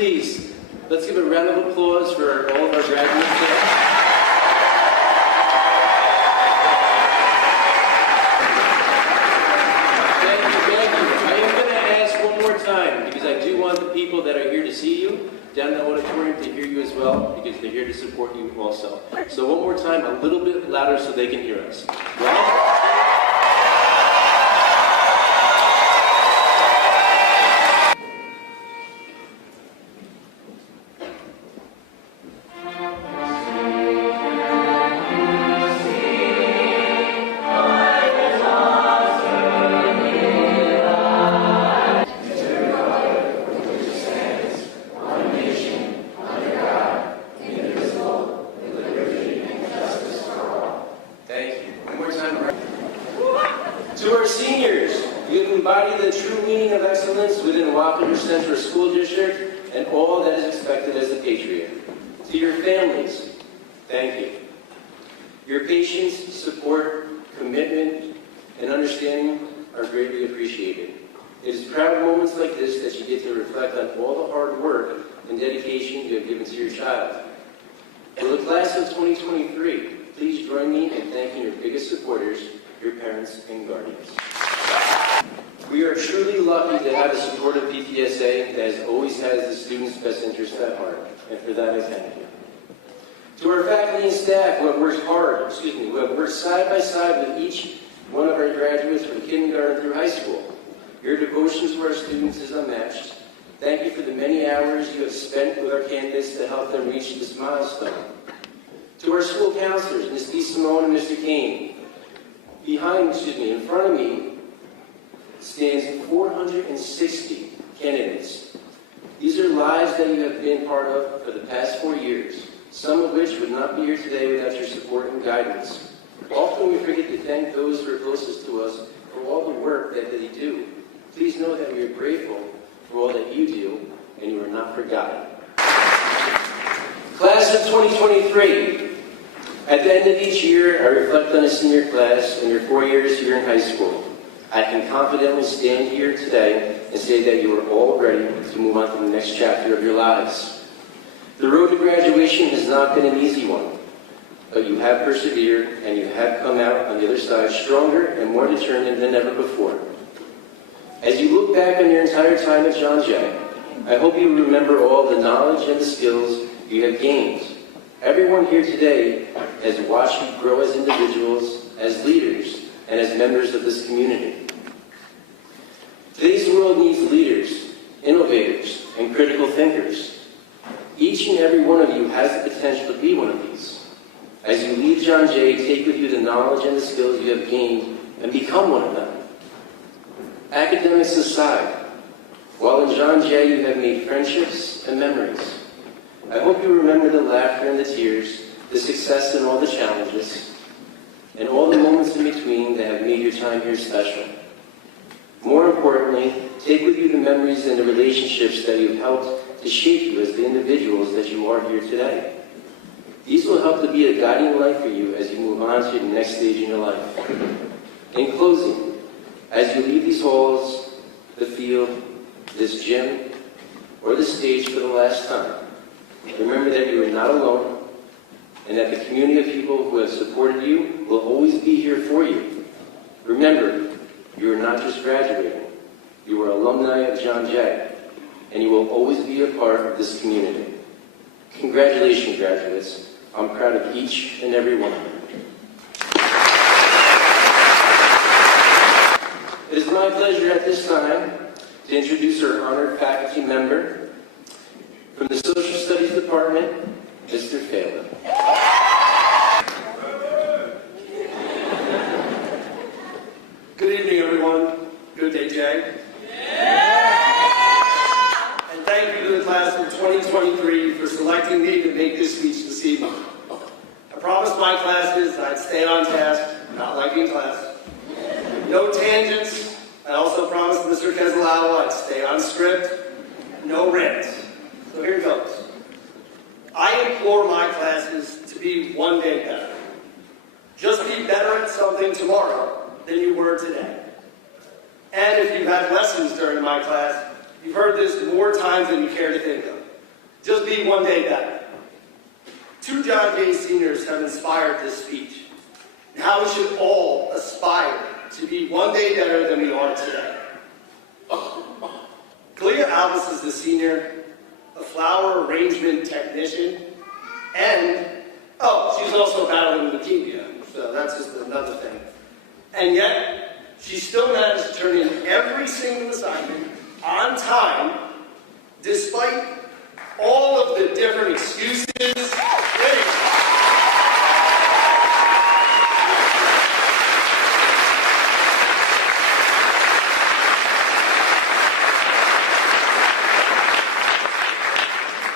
Please, let's give a round of applause for all of our graduates today. Thank you. I am going to ask one more time, because I do want the people that are here to see you down in the auditorium to hear you as well, because they're here to support you also. So one more time, a little bit louder so they can hear us. Right? To our seniors, you have embodied the true meaning of excellence within Wapanger Central School District and all that is expected as a patriot. To your families, thank you. Your patience, support, commitment, and understanding are greatly appreciated. It is proud moments like this that you get to reflect on all the hard work and dedication you have given to your child. For the class of 2023, please join me in thanking your biggest supporters, your parents and guardians. We are truly lucky to have a supportive PTSA that always has the students' best interest at heart, and for that I thank you. To our faculty and staff who have worked who have worked side by side with each one of our graduates from kindergarten through high school. Your devotion to our students is unmatched. Thank you for the many hours you have spent with our candidates to help them reach this milestone. To our school counselors, Ms. D. Simone and Mr. Kane, in front of me stands 460 candidates. These are lives that you have been part of for the past 4 years, some of which would not be here today without your support and guidance. Often we forget to thank those who are closest to us for all the work that they do. Please know that we are grateful for all that you do, and you are not forgotten. Class of 2023. At the end of each year, I reflect on a senior class and your 4 years here in high school. I can confidently stand here today and say that you are all ready to move on to the next chapter of your lives. The road to graduation has not been an easy one, but you have persevered and you have come out on the other side stronger and more determined than ever before. As you look back on your entire time at John Jay, I hope you remember all the knowledge and the skills you have gained. Everyone here today has watched you grow as individuals, as leaders, and as members of this community. Today's world needs leaders, innovators, and critical thinkers. Each and every one of you has the potential to be one of these. As you leave John Jay, take with you the knowledge and the skills you have gained and become one of them. Academics aside, while in John Jay you have made friendships and memories. I hope you remember the laughter and the tears, the success and all the challenges, and all the moments in between that have made your time here special. More importantly, take with you the memories and the relationships that you have helped to shape you as the individuals that you are here today. These will help to be a guiding light for you as you move on to the next stage in your life. In closing, as you leave these halls, the field, this gym, or the stage for the last time, remember that you are not alone, and that the community of people who have supported you will always be here for you. Remember, you are not just graduating. You are alumni of John Jay, and you will always be a part of this community. Congratulations, graduates. I'm proud of each and every one of you. It is my pleasure at this time to introduce our honored faculty member from the Social Studies Department, Mr. Phelan. Good evening, everyone. Good day, Jay. And thank you to the class of 2023 for selecting me to make this speech this evening. I promised my classes I'd stay on task, not like in class. No tangents. I also promised Mr. Keselowski I'd stay on script. No rants. So here goes. I implore my classes to be one day better. Just be better at something tomorrow than you were today. And if you've had lessons during my class, you've heard this more times than you care to think of. Just be one day better. Two John Jay seniors have inspired this speech. And how we should all aspire to be one day better than we are today. Kalia Albus is the senior, a flower arrangement technician, and, she's also battling leukemia, so that's just another thing. And yet, she still managed to turn in every single assignment on time, despite all of the different excuses.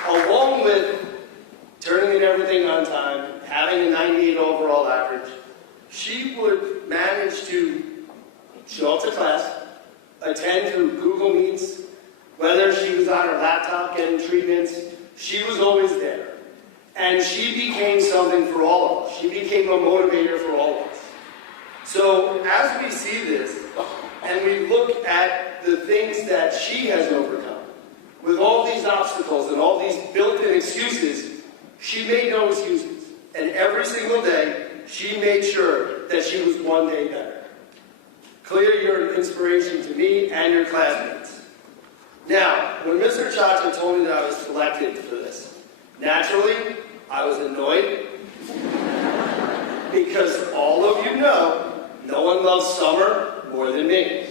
Along with turning in everything on time, having a 98 overall average, she would manage to show up to class, attend through Google Meets, whether she was on her laptop getting treatments, she was always there. And she became something for all of us. She became a motivator for all of us. So as we see this, and we look at the things that she has overcome, with all these obstacles and all these built-in excuses, she made no excuses. And every single day, she made sure that she was one day better. Kalia, you're an inspiration to me and your classmates. Now, when Mr. Chacha told me that I was selected for this, naturally, I was annoyed because all of you know, no one loves summer more than me.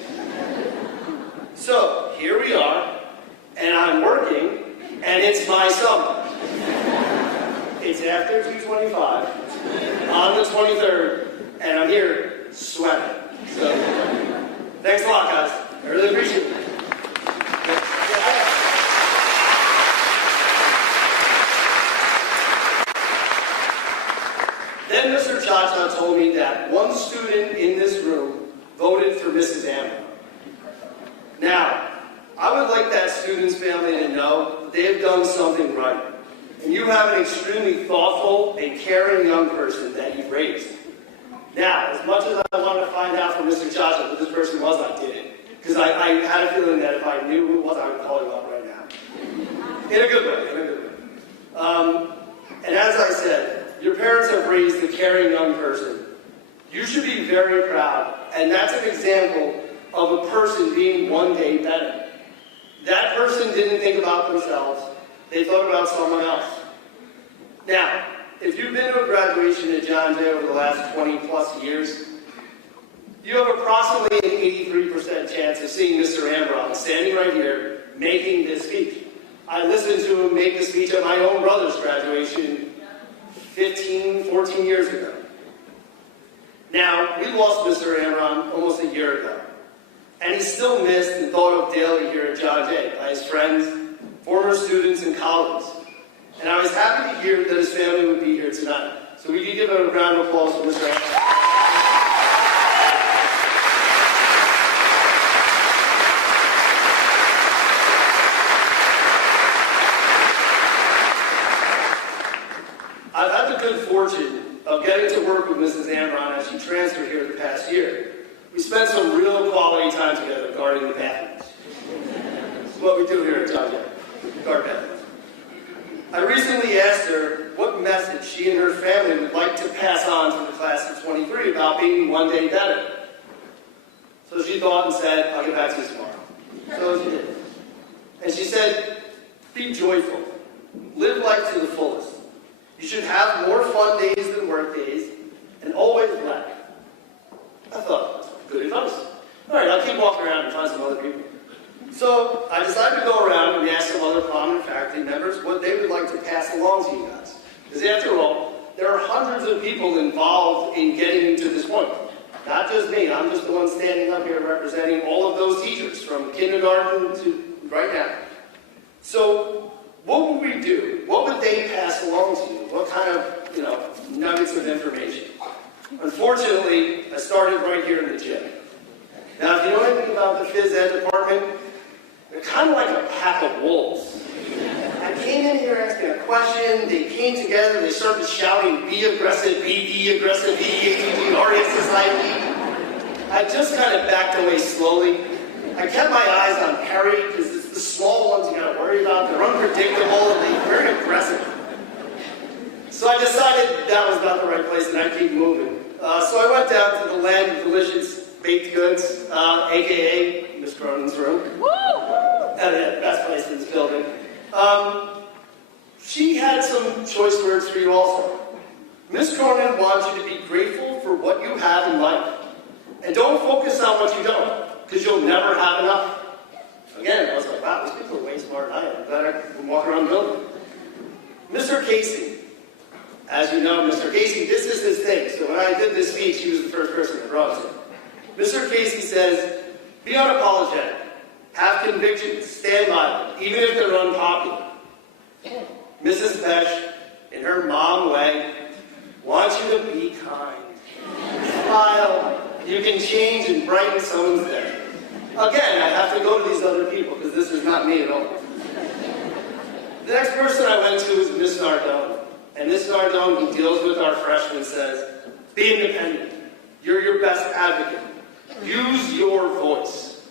So, here we are, and I'm working, and it's my summer. It's after 2:25, on the 23rd, and I'm here sweating. So, thanks a lot, guys. I really appreciate it. Then Mr. Chacha told me that one student in this room voted for Mrs. Amber. Now, I would like that student's family to know that they have done something right. And you have an extremely thoughtful and caring young person that you've raised. Now, as much as I wanted to find out from Mr. Chacha who this person was, I didn't. Because I had a feeling that if I knew who it was, I would call you up right now. In a good way, in a good way. And as I said, your parents have raised a caring young person. You should be very proud. And that's an example of a person being one day better. That person didn't think about themselves. They thought about someone else. Now, if you've been to a graduation at John Jay over the last 20 plus years, you have approximately an 83% chance of seeing Mr. Ambron standing right here making this speech. I listened to him make the speech at my own brother's graduation 14 years ago. Now, we lost Mr. Ambron almost a year ago, and he's still missed and thought of daily here at John Jay by his friends, former students, and colleagues. And I was happy to hear that his family would be here tonight. So we can give a round of applause for Mr. Ambron. I've had the good fortune of getting to work with Mrs. Ambron as she transferred here the past year. We spent some real quality time together guarding the bathrooms. It's what we do here at John Jay, guard bathrooms. I recently asked her what message she and her family would like to pass on to the class of 23 about being one day better. So she thought and said, I'll get back to you tomorrow. So she did. And she said, be joyful. Live life to the fullest. You should have more fun days than work days, and always laugh. I thought, good advice. All right, I'll keep walking around and find some other people. So I decided to go around and ask some other prominent faculty members what they would like to pass along to you guys. Because after all, there are hundreds of people involved in getting you to this point. Not just me, I'm just the one standing up here representing all of those teachers from kindergarten to right now. So what would we do? What would they pass along to you? What kind of, nuggets of information? Unfortunately, I started right here in the gym. Now, if you know anything about the phys ed department, they're kind of like a pack of wolves. I came in here asking a question, they came together, they started shouting, be aggressive, be aggressive, be RSSIP. I just kind of backed away slowly. I kept my eyes on Perry, because it's the small ones you gotta worry about. They're unpredictable, and they that was not the right place, and I keep moving. So I went down to the Land of Delicious Baked Goods, a.k.a. Miss Cronin's room. Yeah, best place in this building. She had some choice words for you also. Miss Cronin wants you to be grateful for what you have in life. And don't focus on what you don't, because you'll never have enough. Again, I was like, wow, these people are way smarter than I am. Glad I can walk around the building. Mr. Casey. As you know, Mr. Casey, this is his thing. So when I did this speech, he was the first person that brought it. Mr. Casey says, be unapologetic. Have convictions. Stand by them, even if they're unpopular. Mrs. Pesh, in her mom way, wants you to be kind. Smile. You can change and brighten someone's day. Again, I have to go to these other people because this is not me at all. The next person I went to is Miss Nardone. And Miss Nardone, who deals with our freshmen, says, be independent. You're your best advocate. Use your voice.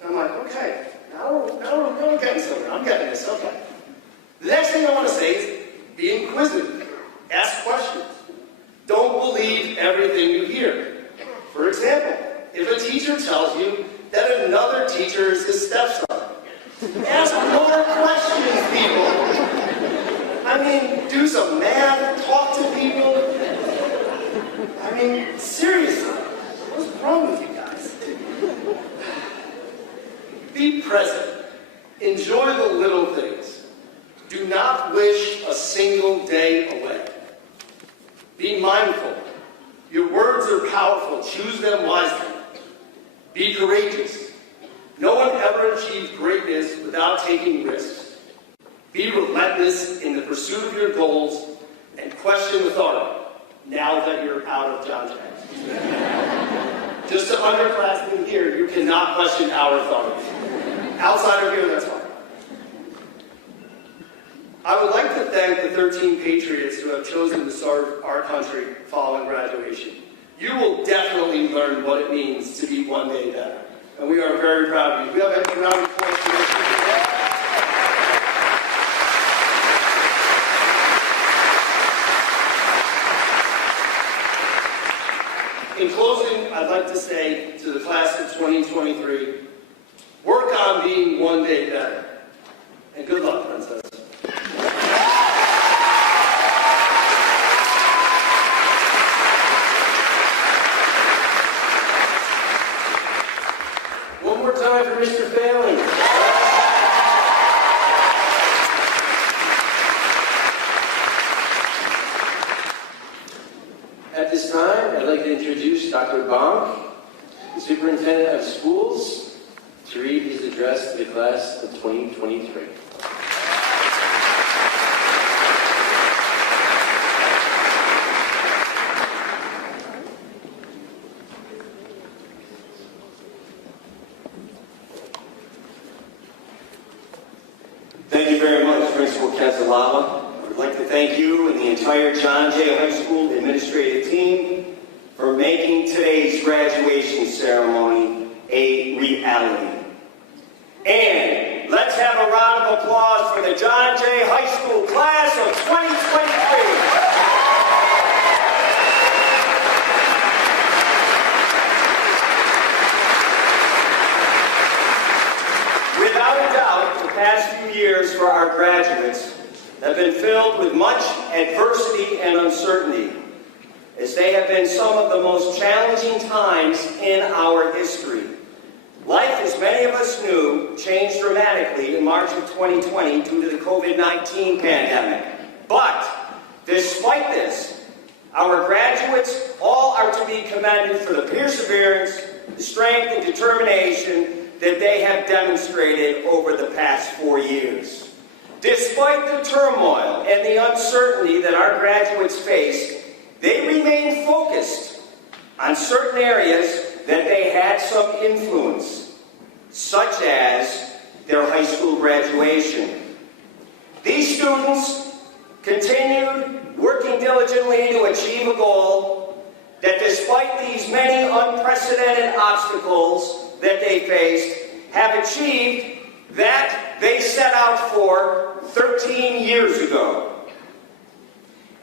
And I'm like, okay, now we're getting somewhere. I'm getting this, okay. The next thing I want to say is be inquisitive. Ask questions. Don't believe everything you hear. For example, if a teacher tells you that another teacher is his stepson, ask more questions, people. I mean, do some math, talk to people. I mean, seriously, what's wrong with you guys? Be present. Enjoy the little things. Do not wish a single day away. Be mindful. Your words are powerful. Choose them wisely. Be courageous. No one ever achieved greatness without taking risks. Be relentless in the pursuit of your goals and question authority now that you're out of John Jay. Just to underclassmen here, you cannot question our authority. Outside of here, that's fine. I would like to thank the 13 patriots who have chosen to serve our country following graduation. You will definitely learn what it means to be one day better. And we are very proud of you. We have a round of applause for those people. In closing, I'd like to say to the class of 2023, work on being one day better. And good luck, Princess. One more time for Mr. Failing. At this time, I'd like to introduce Dr. Bonk, the Superintendent of Schools, to read his address to the class of 2023. Thank you very much, Principal Casalava. I would like to thank you and the entire John Jay High School administrative team for making today's graduation ceremony a reality. And let's have a round of applause for the John Jay High School class of 2023. The past few years for our graduates have been filled with much adversity and uncertainty, as they have been some of the most challenging times in our history. Life, as many of us knew, changed dramatically in March of 2020 due to the COVID-19 pandemic. But despite this, our graduates all are to be commended for the perseverance, the strength, and determination that they have demonstrated over the past 4 years. Despite the turmoil and the uncertainty that our graduates faced, they remained focused on certain areas that they had some influence, such as their high school graduation. These students continued working diligently to achieve a goal that, despite these many unprecedented obstacles that they faced, have achieved that they set out for 13 years ago.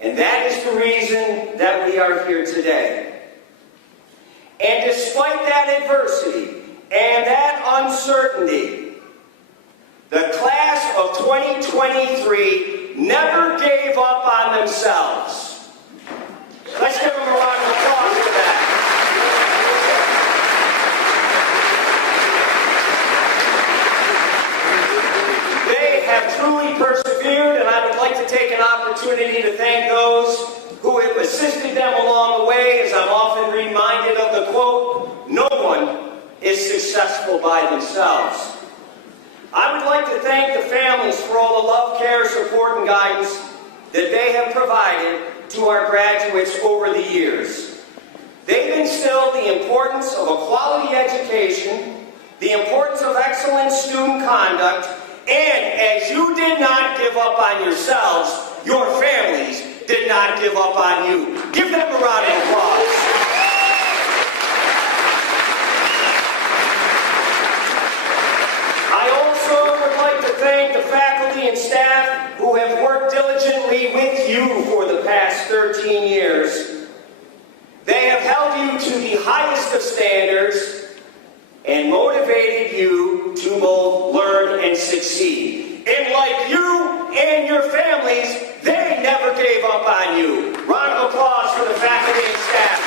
And that is the reason that we are here today. And despite that adversity and that uncertainty, the class of 2023 never gave up on themselves. Let's give them a round of applause for that. They have truly persevered, and I would like to take an opportunity to thank those who have assisted them along the way, as I'm often reminded of the quote, "No one is successful by themselves." I would like to thank the families for all the love, care, support, and guidance that they have provided to our graduates over the years. They've instilled the importance of a quality education, the importance of excellent student conduct, and as you did not give up on yourselves, your families did not give up on you. Give them a round of applause. I also would like to thank the faculty and staff who have worked diligently with you for the past 13 years. They have held you to the highest of standards and motivated you to both learn and succeed. And like you and your families, they never gave up on you. Round of applause for the faculty and staff.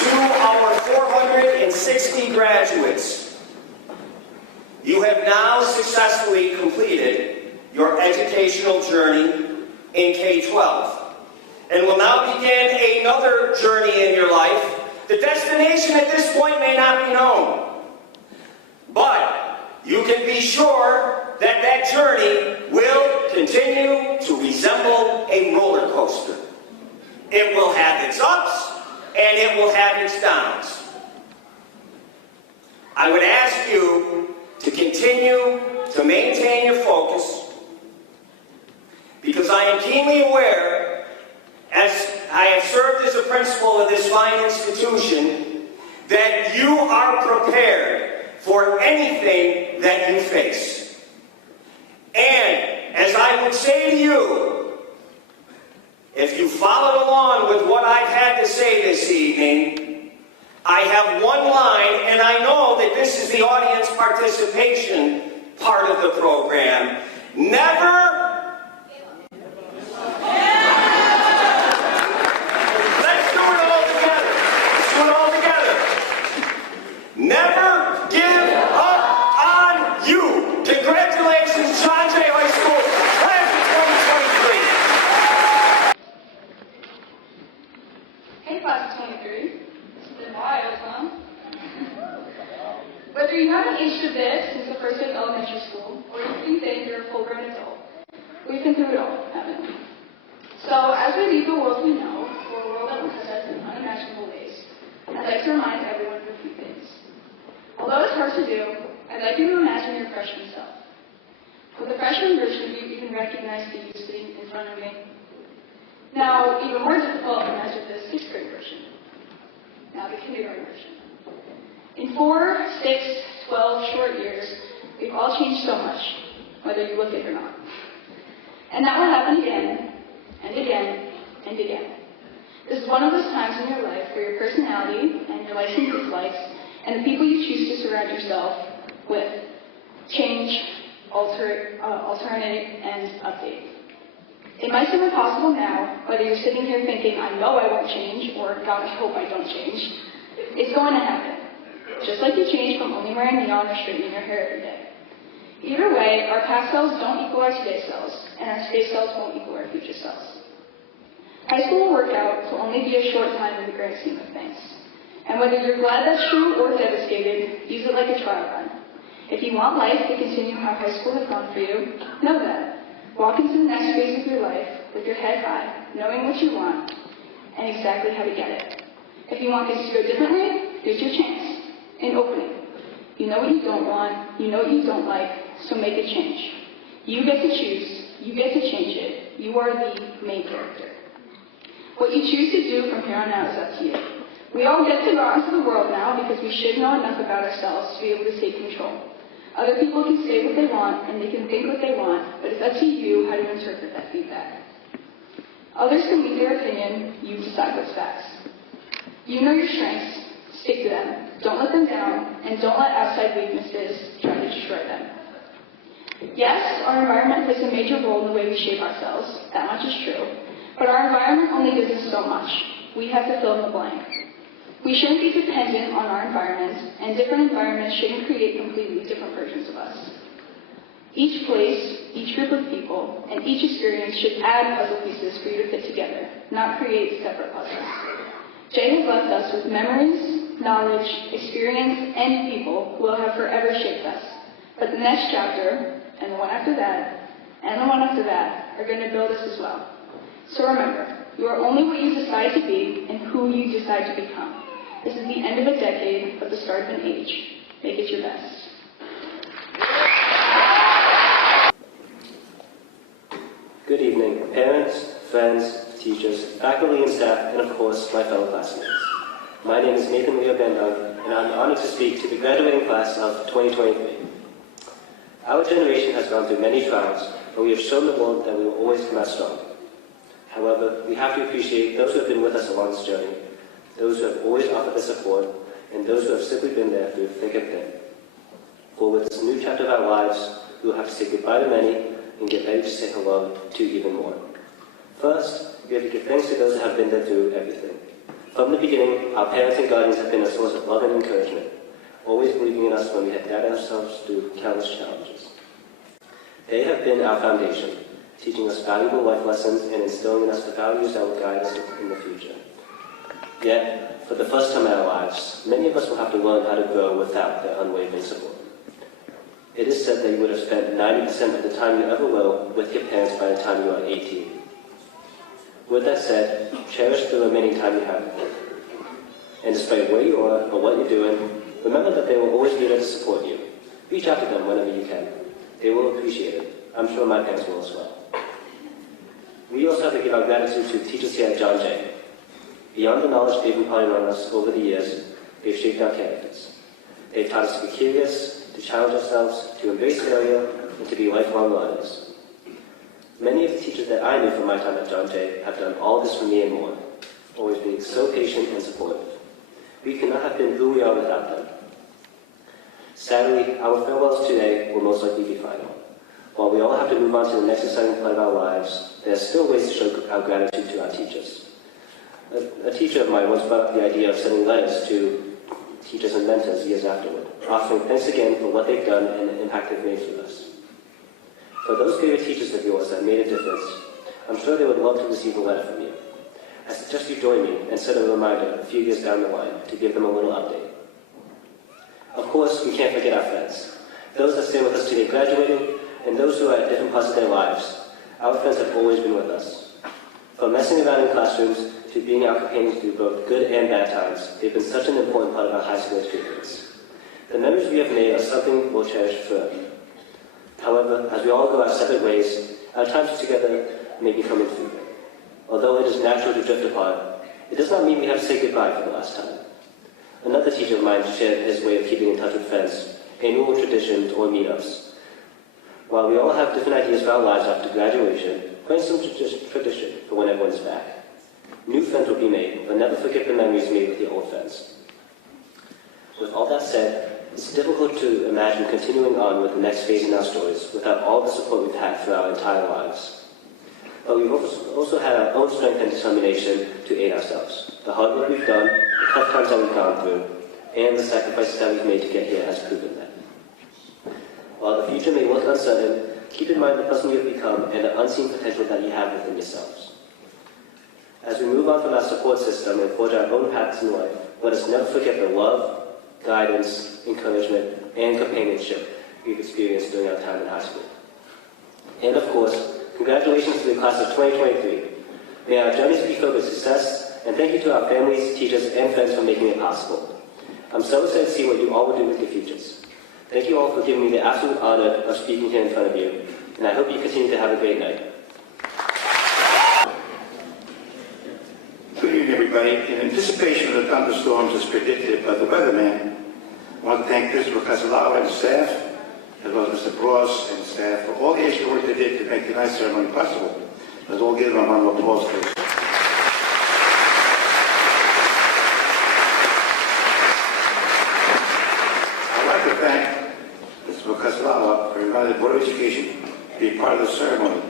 To our 460 graduates, you have now successfully completed your educational journey in K-12 and will now begin another journey in your life. The destination at this point may not be known, but you can be sure that that journey will continue to resemble a roller coaster. It will have its ups and it will have its downs. I would ask you to continue to maintain your focus, because I am keenly aware, as I have served as a principal of this fine institution, that you are prepared for anything that you face. And as I would say to you, if you followed along with what I've had to say this evening, I have one line, and I know that this is the audience participation part of the program. Never never give up on you. Congratulations, John Jay High School, class of 2023. Hey, class of 23. It's been wild, huh? Whether you haven't aged a bit since the first day of elementary school, or you think that you're a full-grown adult, we've been through it all, haven't we? So, as we leave the world we know for a world that will touch us in unimaginable ways, I'd like to remind everyone of a few things. Although it's hard to do, I'd like you to imagine your freshman self. Will the freshman version of you even recognize the you sitting in front of me? Now, even more difficult, imagine the 6th grade version. Now the kindergarten version. In 4, 6, 12 short years, we've all changed so much, whether you look it or not. And that will happen again, and again, and again. This is one of those times in your life where your personality and your likes and dislikes and the people you choose to surround yourself with change, alternate, and update. It might seem impossible now, whether you're sitting here thinking, I know I won't change, or God, I hope I don't change. It's going to happen. Just like you change from only wearing neon or straightening your hair every day. Either way, our past selves don't equal our today selves, and our today selves won't equal our future selves. High school will work out to only be a short time in the grand scheme of things. And whether you're glad that's true or devastated, use it like a trial run. If you want life to continue how high school has gone for you, know that. Walk into the next phase of your life with your head high, knowing what you want and exactly how to get it. If you want things to go differently, here's your chance. An opening. You know what you don't want, you know what you don't like, so make a change. You get to choose, you get to change it. You are the main character. What you choose to do from here on out is up to you. We all get to go out into the world now because we should know enough about ourselves to be able to take control. Other people can say what they want and they can think what they want, but it's up to you how to interpret that feedback. Others can leave their opinion, you decide what's facts. You know your strengths, stick to them, don't let them down, and don't let outside weaknesses try to destroy them. Yes, our environment plays a major role in the way we shape ourselves, that much is true, but our environment only gives us so much. We have to fill in the blank. We shouldn't be dependent on our environment, and different environments shouldn't create completely different versions of us. Each place, each group of people, and each experience should add puzzle pieces for you to fit together, not create separate puzzles. Jay has left us with memories, knowledge, experience, and people who will have forever shaped us. But the next chapter, and the one after that, and the one after that, are going to build us as well. So remember, you are only what you decide to be and who you decide to become. This is the end of a decade, but the start of an age. Make it your best. Good evening, parents, friends, teachers, faculty and staff, and of course, my fellow classmates. My name is Nathan Leo Bendung, and I'm honored to speak to the graduating class of 2023. Our generation has gone through many trials, but we have shown the world that we will always come out strong. However, we have to appreciate those who have been with us along this journey, those who have always offered their support, and those who have simply been there through thick and thin. For with this new chapter of our lives, we will have to say goodbye to many and get ready to say hello to even more. First, we have to give thanks to those who have been there through everything. From the beginning, our parents and guardians have been a source of love and encouragement, always believing in us when we had doubted ourselves through countless challenges. They have been our foundation, teaching us valuable life lessons and instilling in us the values that will guide us in the future. Yet, for the first time in our lives, many of us will have to learn how to grow without their unwavering support. It is said that you would have spent 90% of the time you ever will with your parents by the time you are 18. With that said, cherish the remaining time you have with them. And despite where you are or what you're doing, remember that they will always be there to support you. Reach out to them whenever you can. They will appreciate it. I'm sure my parents will as well. We also have to give our gratitude to teachers here at John Jay. Beyond the knowledge they've imparted on us over the years, they've shaped our characters. They've taught us to be curious, to challenge ourselves, to embrace failure, and to be lifelong learners. Many of the teachers that I knew from my time at John Jay have done all this for me and more, always being so patient and supportive. We could not have been who we are without them. Sadly, our farewells today will most likely be final. While we all have to move on to the next exciting part of our lives, there are still ways to show our gratitude to our teachers. A teacher of mine once brought up the idea of sending letters to teachers and mentors years afterward, offering thanks again for what they've done and the impact they've made for us. For those favorite teachers of yours that made a difference, I'm sure they would love to receive a letter from you. I suggest you join me and set a reminder a few years down the line to give them a little update. Of course, we can't forget our friends. Those that stay with us today graduating, and those who are at different parts of their lives. Our friends have always been with us. From messing around in classrooms to being our companions through both good and bad times, they've been such an important part of our high school experience. The memories we have made are something we'll cherish forever. However, as we all go our separate ways, our times together may become infrequent. Although it is natural to drift apart, it does not mean we have to say goodbye for the last time. Another teacher of mine shared his way of keeping in touch with friends, annual traditions or meetups. While we all have different ideas for our lives after graduation, find some tradition for when everyone's back. New friends will be made, but never forget the memories made with your old friends. With all that said, it's difficult to imagine continuing on with the next phase in our stories without all the support we've had through our entire lives. But we've also had our own strength and determination to aid ourselves. The hard work we've done, the tough times that we've gone through, and the sacrifices that we've made to get here has proven that. While the future may look uncertain, keep in mind the person you have become and the unseen potential that you have within yourselves. As we move on from our support system and forge our own paths in life, let us never forget the love, guidance, encouragement, and companionship we've experienced during our time in high school. And of course, congratulations to the class of 2023. May our journeys be filled with success, and thank you to our families, teachers, and friends for making it possible. I'm so excited to see what you all will do with your futures. Thank you all for giving me the absolute honor of speaking here in front of you, and I hope you continue to have a great night. Good evening, everybody. In anticipation of the thunderstorms as predicted by the weatherman, I want to thank Principal Casalao and staff as well as Mr. Bross and staff for all the extra work they did to make tonight's ceremony possible. Let's all give them a round of applause, please. I'd like to thank Mr. Casalava for inviting the Board of Education to be part of the ceremony.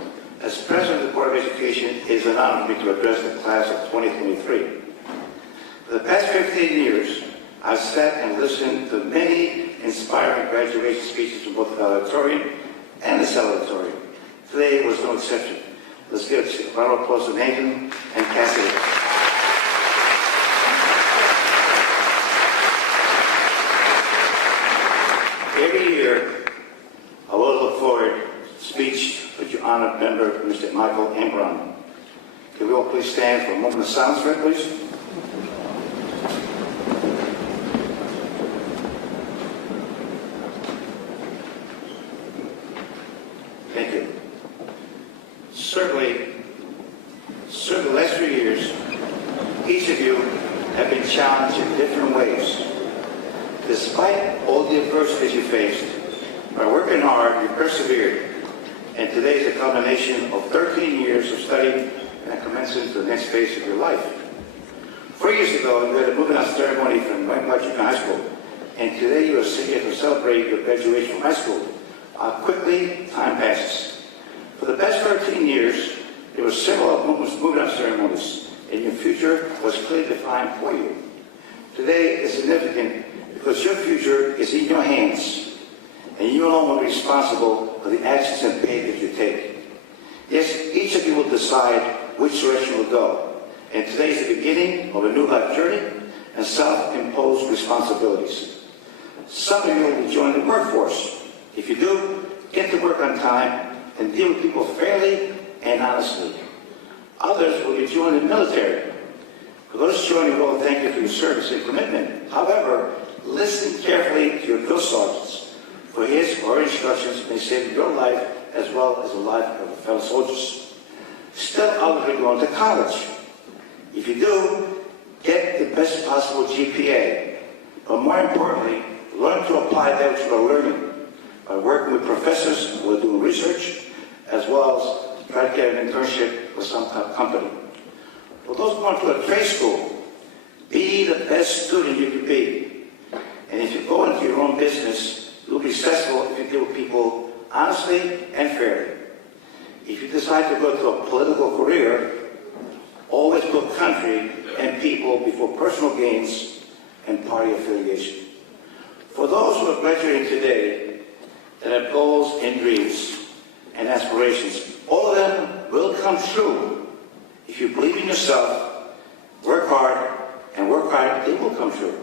As President of the Board of Education, it is an honor for me to address the class of 2023. For the past 15 years, I've sat and listened to many inspiring graduation speeches from both the valedictorian and the salutatorian. Today was no exception. Let's give a round of applause to Nathan and Cassidy. Every year, I will look forward to the speech of your honored member, Mr. Michael Embron. Can we all please stand for a moment of silence for him, please? Thank you. Certainly, the last few years, each of you have been challenged in different ways. Despite all the adversities you faced, by working hard, you persevered, and today is a culmination of 13 years of study and commencing to the next phase of your life. 4 years ago, you had a moving out ceremony from White Junior High School, and today you are sitting here to celebrate your graduation from high school. Quickly, time passes. For the past 13 years, there were several moving out ceremonies, and your future was clearly defined for you. Today is significant because your future is in your hands, and you alone will be responsible for the actions and behaviors you take. Yes, each of you will decide which direction will go, and today is the beginning of a new life journey and self-imposed responsibilities. Some of you will join the workforce. If you do, get to work on time and deal with people fairly and honestly. Others will be joining the military. For those joining, we will thank you for your service and commitment. However, listen carefully to your drill sergeants, for his or her instructions may save your life as well as the life of your fellow soldiers. Still, others will go on to college. If you do, get the best possible GPA. But more importantly, learn to apply that which you are learning by working with professors who are doing research, as well as try to get an internship with some top company. For those going to a trade school, be the best student you can be. And if you go into your own business, you'll be successful if you deal with people honestly and fairly. If you decide to go to a political career, always put country and people before personal gains and party affiliation. For those who are graduating today that have goals and dreams and aspirations, all of them will come true. If you believe in yourself, work hard, they will come true.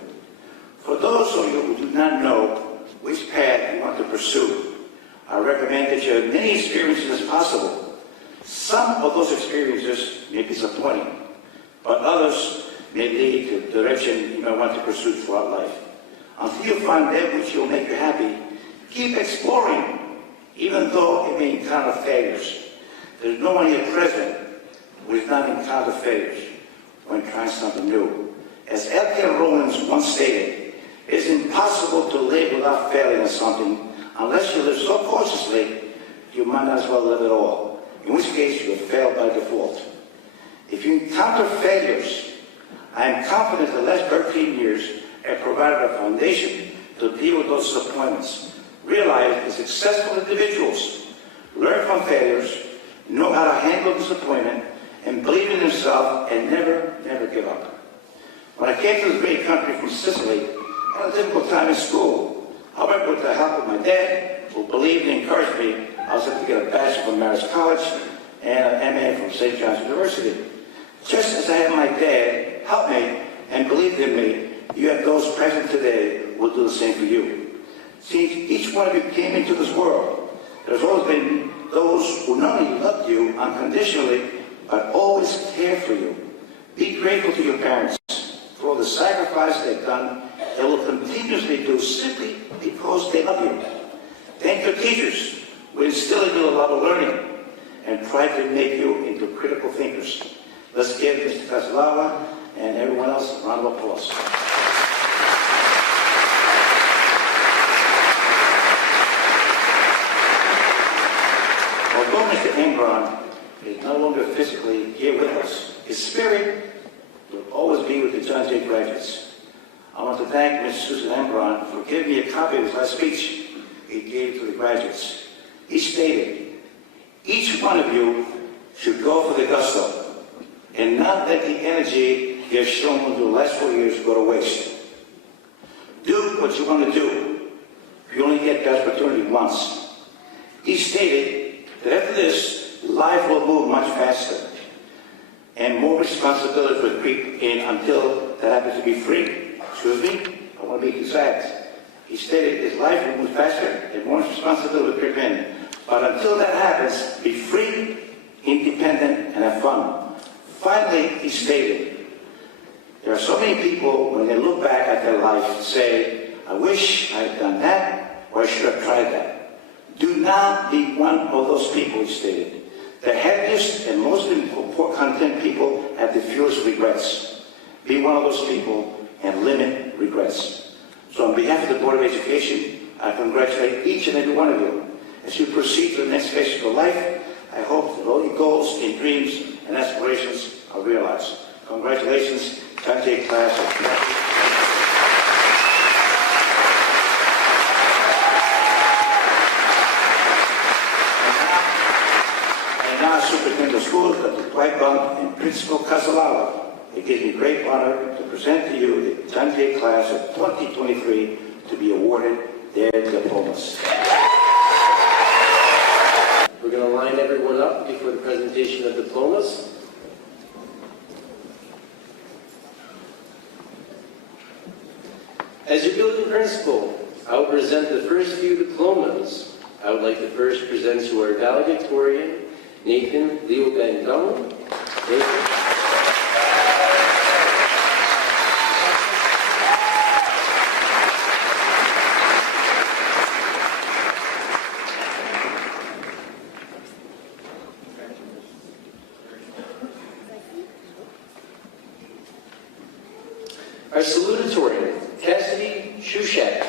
For those of you who do not know which path you want to pursue, I recommend that you have many experiences as possible. Some of those experiences may be disappointing, but others may lead to the direction you might want to pursue throughout life. Until you find that which will make you happy, keep exploring, even though it may encounter failures. There's no one here present who has not encountered failures when trying something new. As L.K. Rowland once stated, it's impossible to live without failing at something unless you live so cautiously you might not as well live at all, in which case you have failed by default. If you encounter failures, I am confident the last 13 years have provided a foundation to deal with those disappointments. Realize that successful individuals learn from failures, know how to handle disappointment, and believe in themselves and never give up. When I came to this great country from Sicily, I had a difficult time in school. However, with the help of my dad, who believed and encouraged me, I was able to get a Bachelor from Marist College and an MA from St. John's University. Just as I had my dad help me and believed in me, you have those present today who will do the same for you. See, each one of you came into this world. There's always been those who not only loved you unconditionally, but always cared for you. Be grateful to your parents for all the sacrifice they've done and will continuously do simply because they love you. Thank your teachers who instill in you a love of learning and try to make you into critical thinkers. Let's give Mr. Casalava and everyone else a round of applause. longer physically here with us, his spirit will always be with the John Jay graduates. I want to thank Ms. Susan Embron for giving me a copy of his last speech he gave to the graduates. He stated, each one of you should go for the gusto and not let the energy you have shown over the last 4 years go to waste. Do what you want to do. You only get that opportunity once. He stated that after this, life will move much faster and more responsibility will creep in until that happens to be free. Excuse me? I want to be exact. He stated his life will move faster and more responsibility will creep in. But until that happens, be free, independent, and have fun. Finally, he stated, there are so many people, when they look back at their life, say, I wish I had done that, or I should have tried that. Do not be one of those people, he stated. The happiest and most content people have the fewest regrets. Be one of those people and limit regrets. So on behalf of the Board of Education, I congratulate each and every one of you. As you proceed to the next phase of your life, I hope that all your goals and dreams and aspirations are realized. Congratulations, John Jay class of Superintendent of Schools, Dr. Dwight Bunk, and Principal Casalala, it gives me great honor to present to you the John Jay class of 2023 to be awarded their diplomas. We're going to line everyone up before the presentation of diplomas. As your building principal, I will present the first few diplomas. I would like to first present to our valedictorian, Nathan Leo Bangdong. Nathan. Our salutatorian, Cassidy Shushak.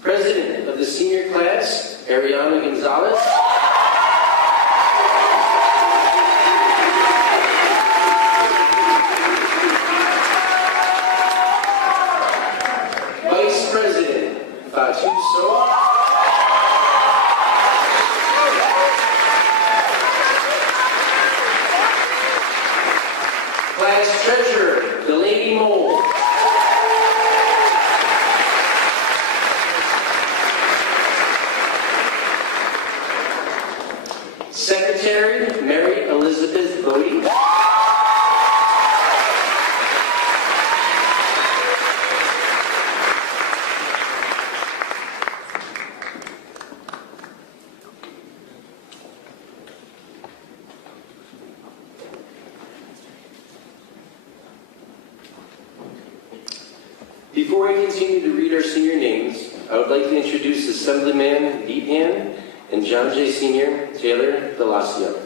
President of the senior class, Ariana Gonzalez. Vice President, Fatu So. Class Treasurer, Delaney Mole. Secretary, Mary Elizabeth Bodie. Before I continue to read our senior names, I would like to introduce Assemblyman Deepan and John Jay Sr. Taylor Delasio.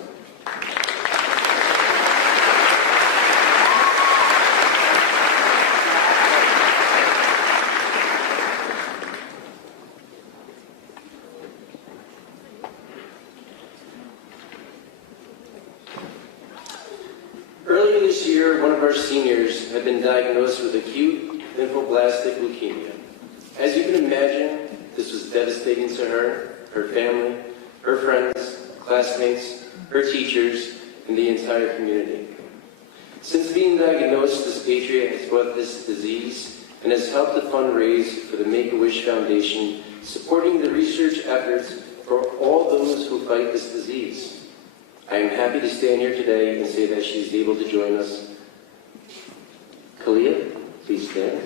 Earlier this year, one of our seniors had been diagnosed with acute lymphoblastic leukemia. As you can imagine, this was devastating to her, her family, her friends, classmates, her teachers, and the entire community. Since being diagnosed, this patriot has fought this disease and has helped to fundraise for the Make-A-Wish Foundation, supporting the research efforts for all those who fight this disease. I am happy to stand here today and say that she is able to join us. Kalia, please stand.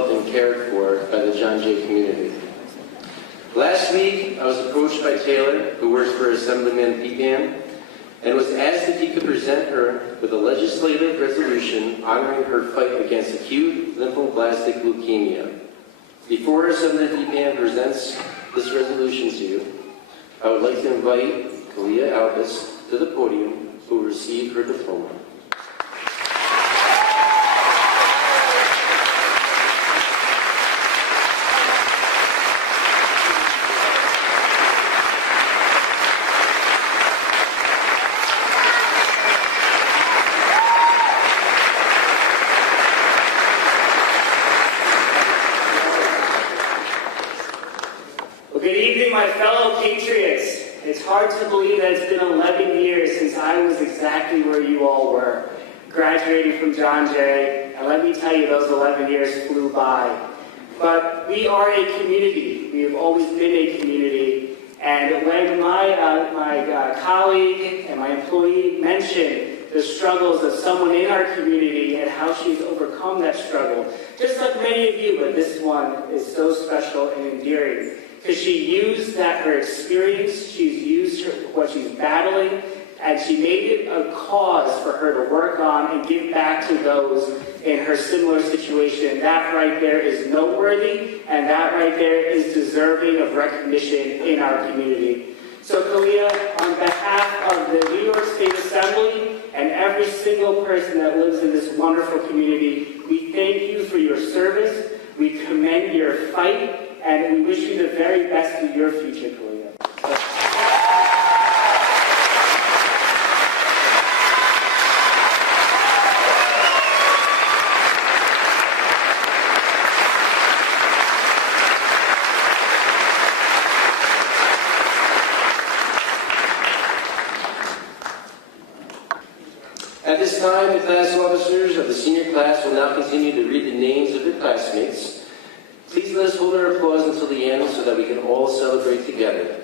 loved and cared for by the John Jay community. Last week, I was approached by Taylor, who works for Assemblyman Pecan, and was asked if he could present her with a legislative resolution honoring her fight against acute lymphoblastic leukemia. Before Assemblyman Pecan presents this resolution to you, I would like to invite Kalia Albus to the podium, who will receive her diploma. Good evening, my fellow patriots. It's hard to believe that it's been 11 years since I was exactly where you all were, graduating from John Jay, and let me tell you, those 11 years flew by. But we are a community. We have always been a community, and when my colleague and my employee mentioned the struggles of someone in our community and how she's overcome that struggle, just like many of you, but this one is so special and endearing. Because she used her experience, she's used what she's battling, and she made it a cause for her to work on and give back to those in her similar situation. And that right there is noteworthy, and that right there is deserving of recognition in our community. So Kalia, on behalf of the New York State Assembly and every single person that lives in this wonderful community, we thank you for your service, we commend your fight, and we wish you the very best in your future, Kalia. At this time, the class officers of the senior class will now continue to read the names of their classmates. Please let us hold our applause until the end so that we can all celebrate together.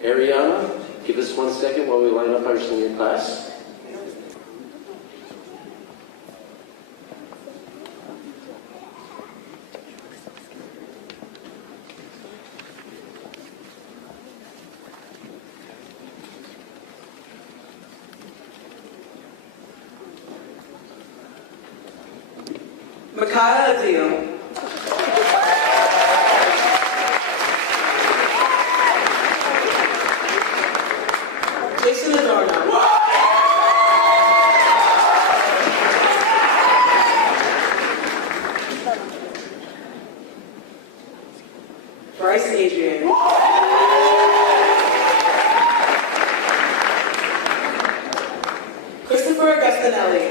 Ariana, give us 1 second while we line up our senior class. Micaiah Adil. Jason Adorno. Bryce Adrian. Christopher Gastinelli.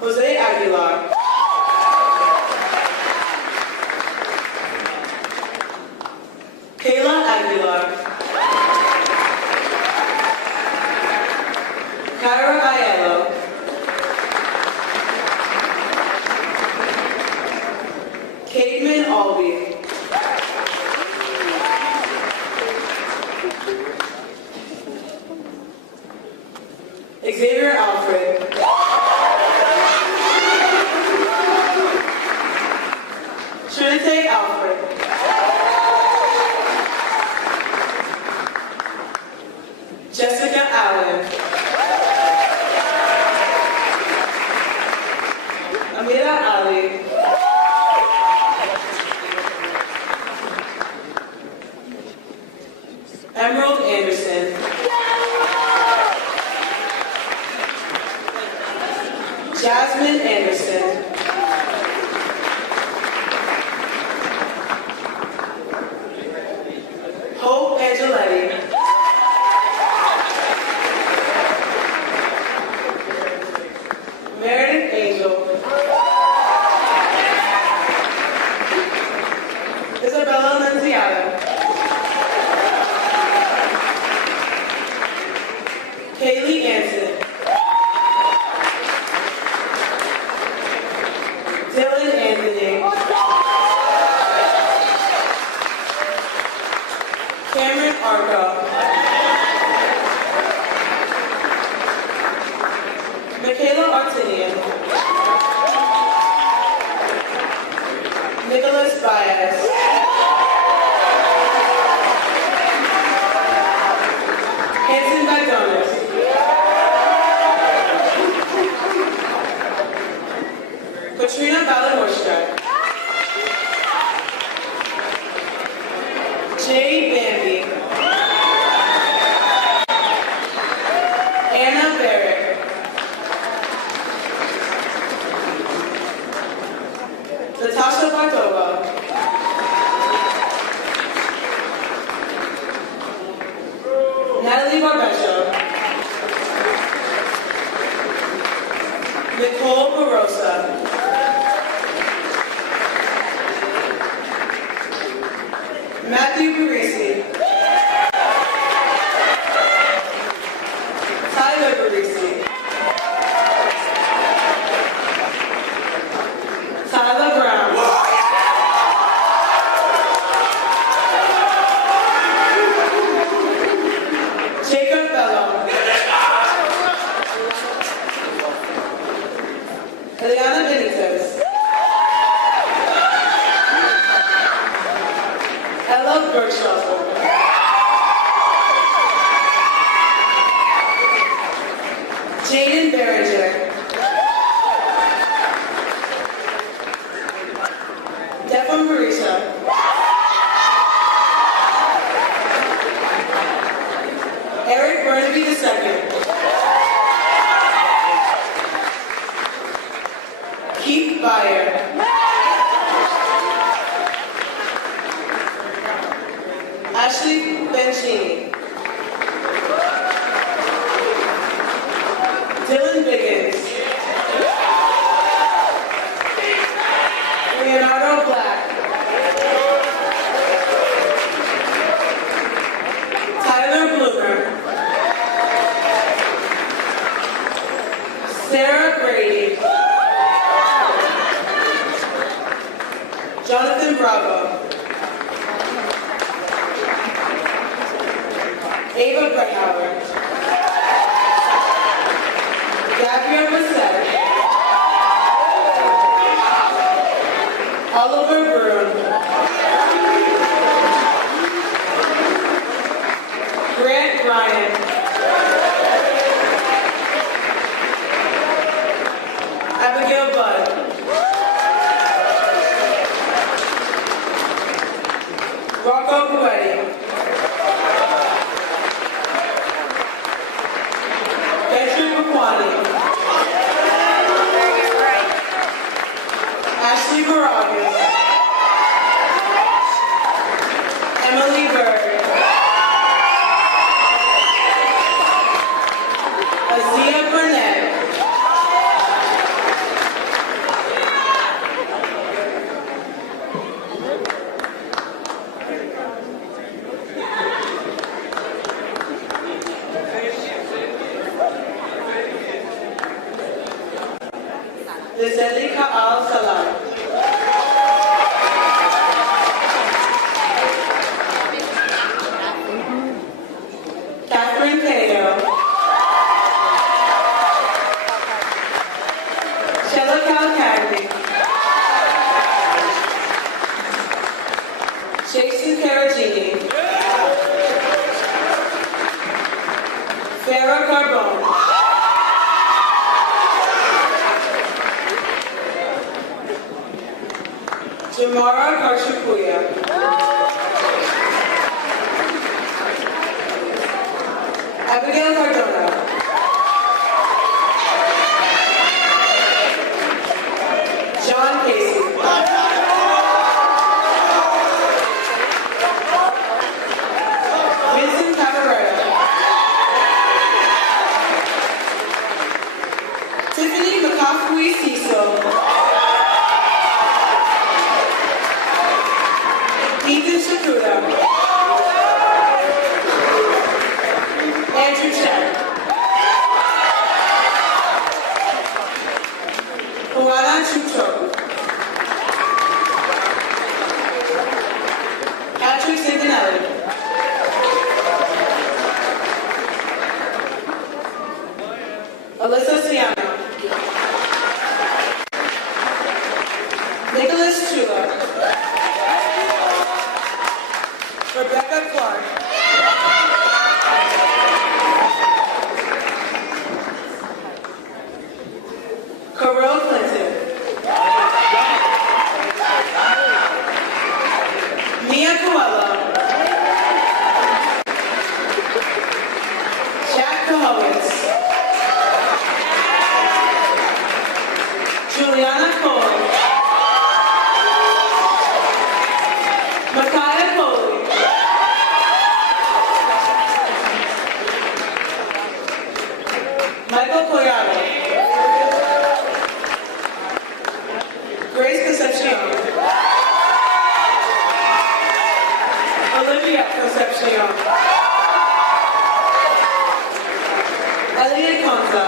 Jose Aguilar. Kayla Aguilar. Kyra Aiello. Cademan Albee. Xavier Alfred. Trinity Alfred. Jessica Allen. Amira Ali. Emerald Anderson. Jasmine Anderson. Hope Angeletti. Meredith Angel. Isabella Nunziata. Kaylee Anson. Dylan Anthony. Cameron Arco. Michaela Artinian. Nicholas Baez. Hanson Bagdonis. Katrina Balamoshka. Jay Bambi. Anna Barrett. Natasha Bartova. Natalie Barbecho. Nicole Barosa. Matthew Barisi. Tyler Barisi. Tyler Brown. Jacob Bello. Eliana Benitez. Ella Bergstoffer. Jaden Behringer. Devon Marisha. Eric Burnaby II. Keith Byer. Ashley Bencini. Dylan Biggins. Leonardo Black. Tyler Bloomer. Sarah Brady. Jonathan Bravo. Ava Brehauer. Gabrielle Bissett. Oliver Broom. Grant Ryan. Abigail Budd. Rocco Guetti. Bedford Makwani. Ashley Moragas. Emily Bird. Azia Burnett. Lizelle Kaal Salam. Catherine Teo. Shella Calcagni. Jason Caragini. Farah Carbone. Jamara Karshapuya. Abigail Cardona. John Casey. Vincent Cabaretta. Tiffany McCaffrey Cecil. Ethan Shakura. Andrew Chen. Juana Chucho. Patrick Santinelli. Alyssa Siano. Carol Clinton. Mia Coelho. Jack Kahowitz. Juliana Cole. Micaiah Coley. Michael Collado. Grace Concepcion. Olivia Concepcion. Elliot Conza.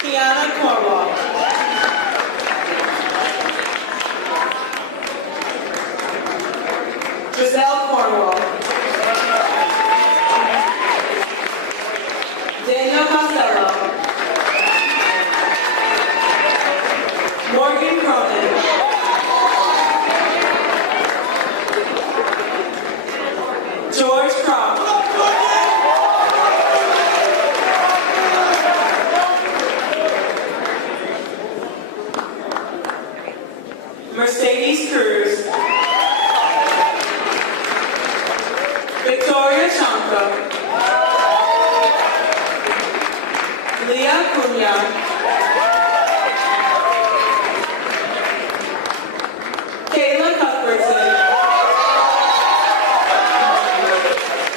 Kiana Cornwall. Giselle Cornwall. Daniel Costello. Morgan Cronin. George Croft. Mercedes Cruz. Victoria Chanco. Leah Cunha. Kayla Cuthbertson.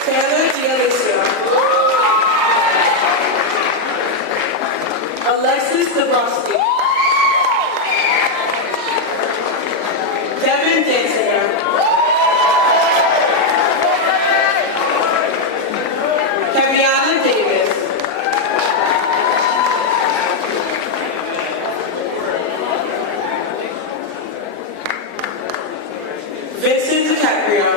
Taylor D'Alicio. Alexis Dabrowski. Devin Danziger. Keviana Davis. Vincent DiCaprio.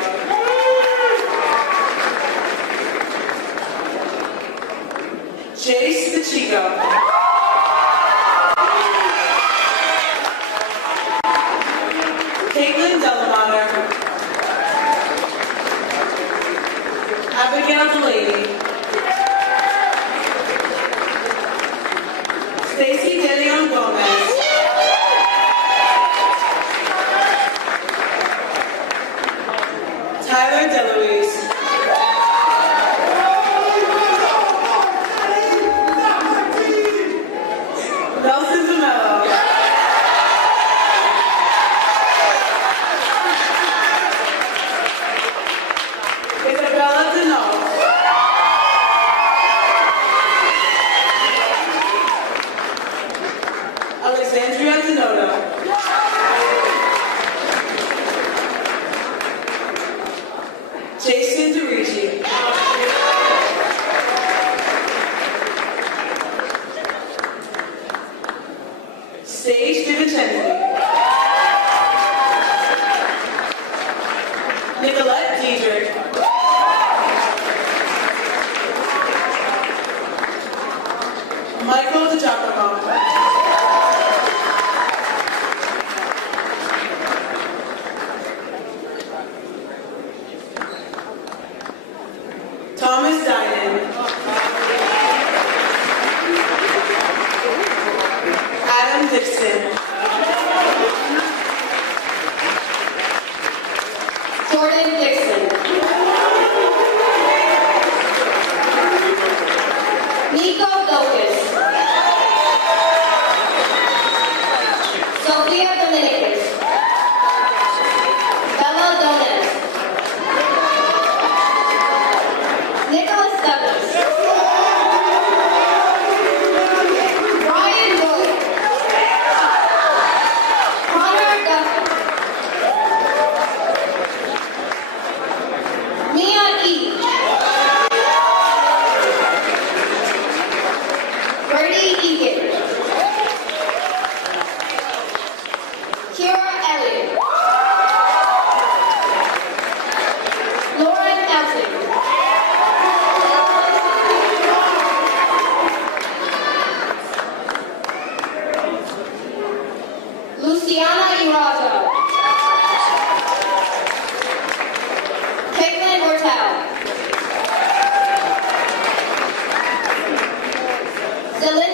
Jace DeChico. Caitlin Delamater. Abigail Delaney. Stacy De Leon Gomez. Tyler DeLuise. Nelson Zamello. Isabella Denault. Alexandria Denoto. Jason DeRicci. Sage DiVincenzi. Nicolette Diedrich. Michael DiGiacomo. Thomas Dinan. Adam Dixon. Jordan Dixon. Nico Dokas. Sophia Dominicus. Bella Dones. Nicholas Douglas. Ryan Boyd. Connor Duffy. Mia E. Brady Egan. Kira Elliott. Lauren Elton. Luciana Iraja. Caitlin Ortel. Celine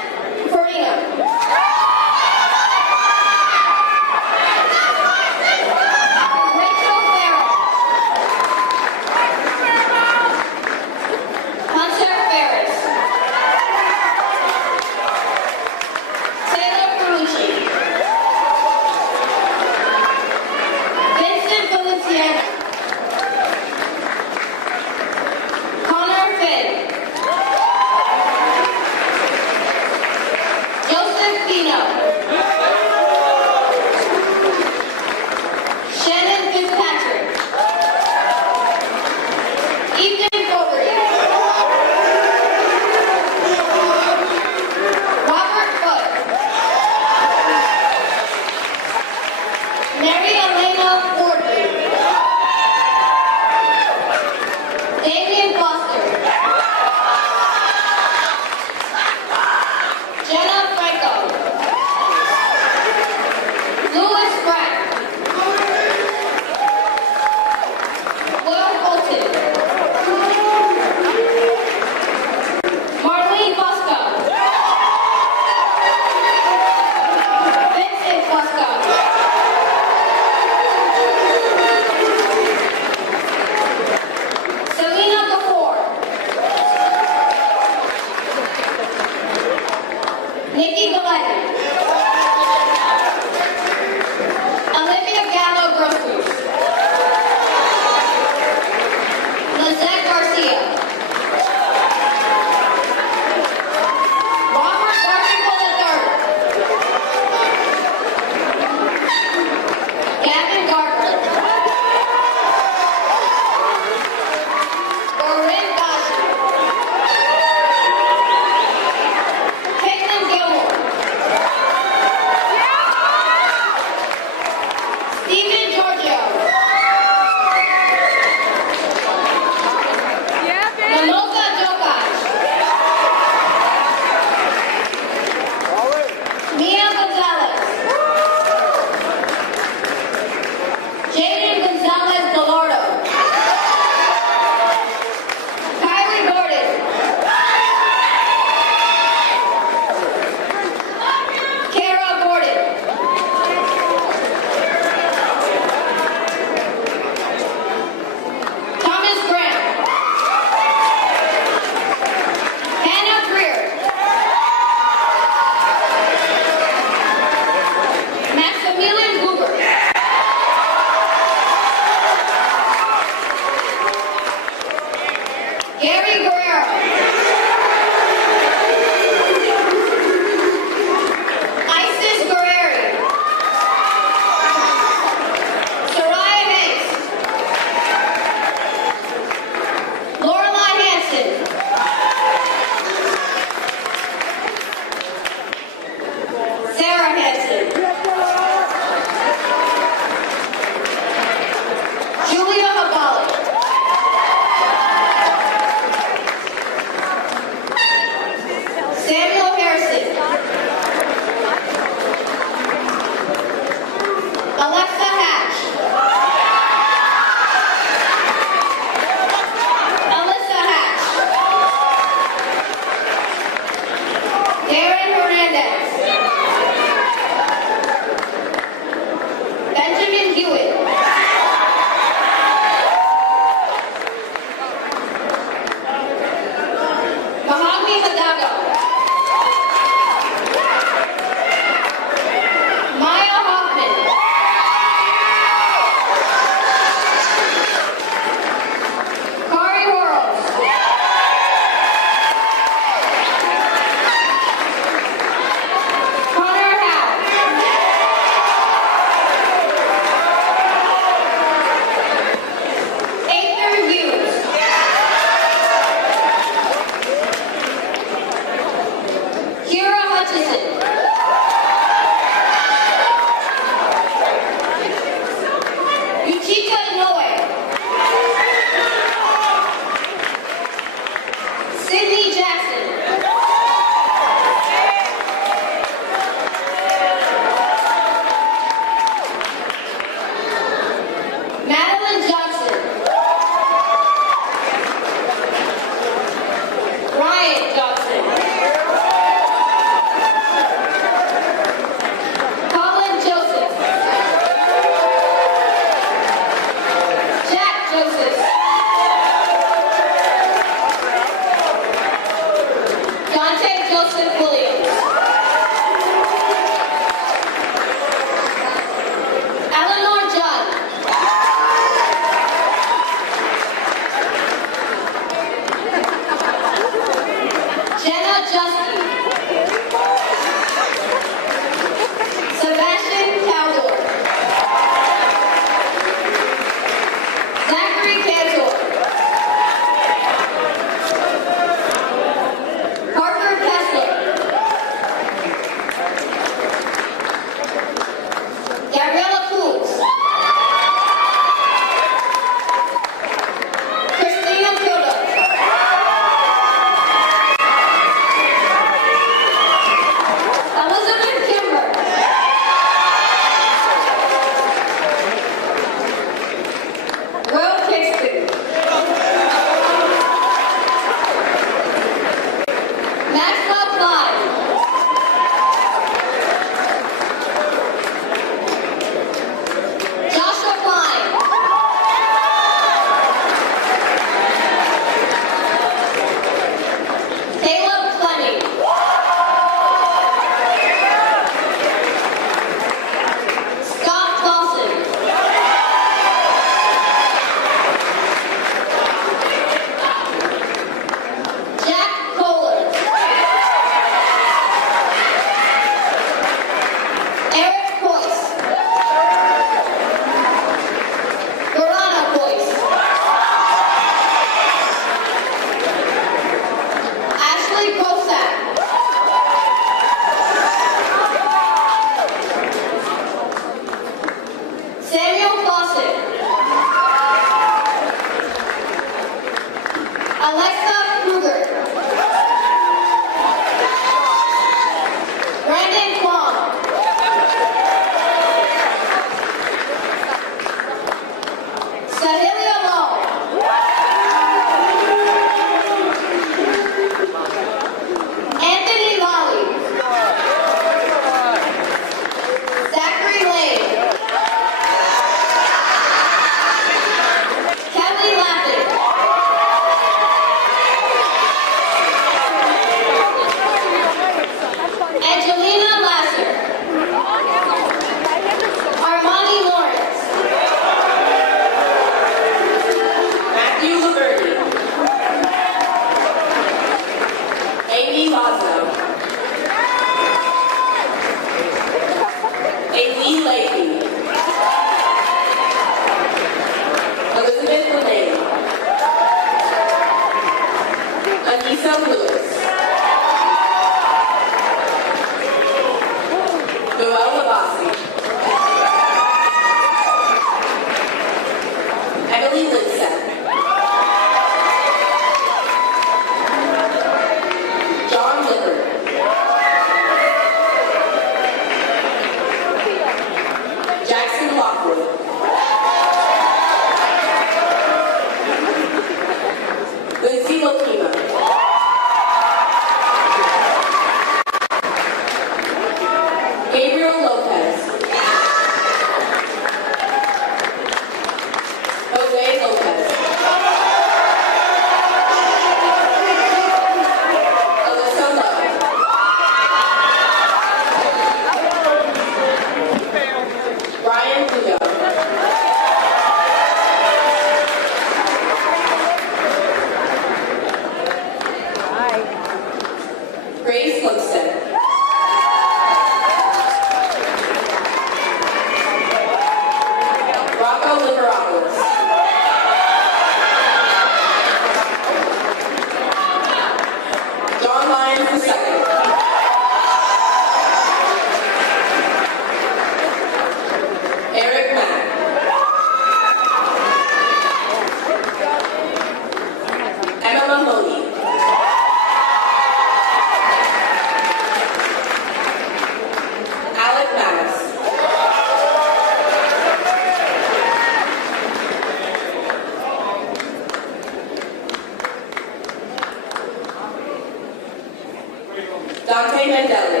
Dante Mandeli.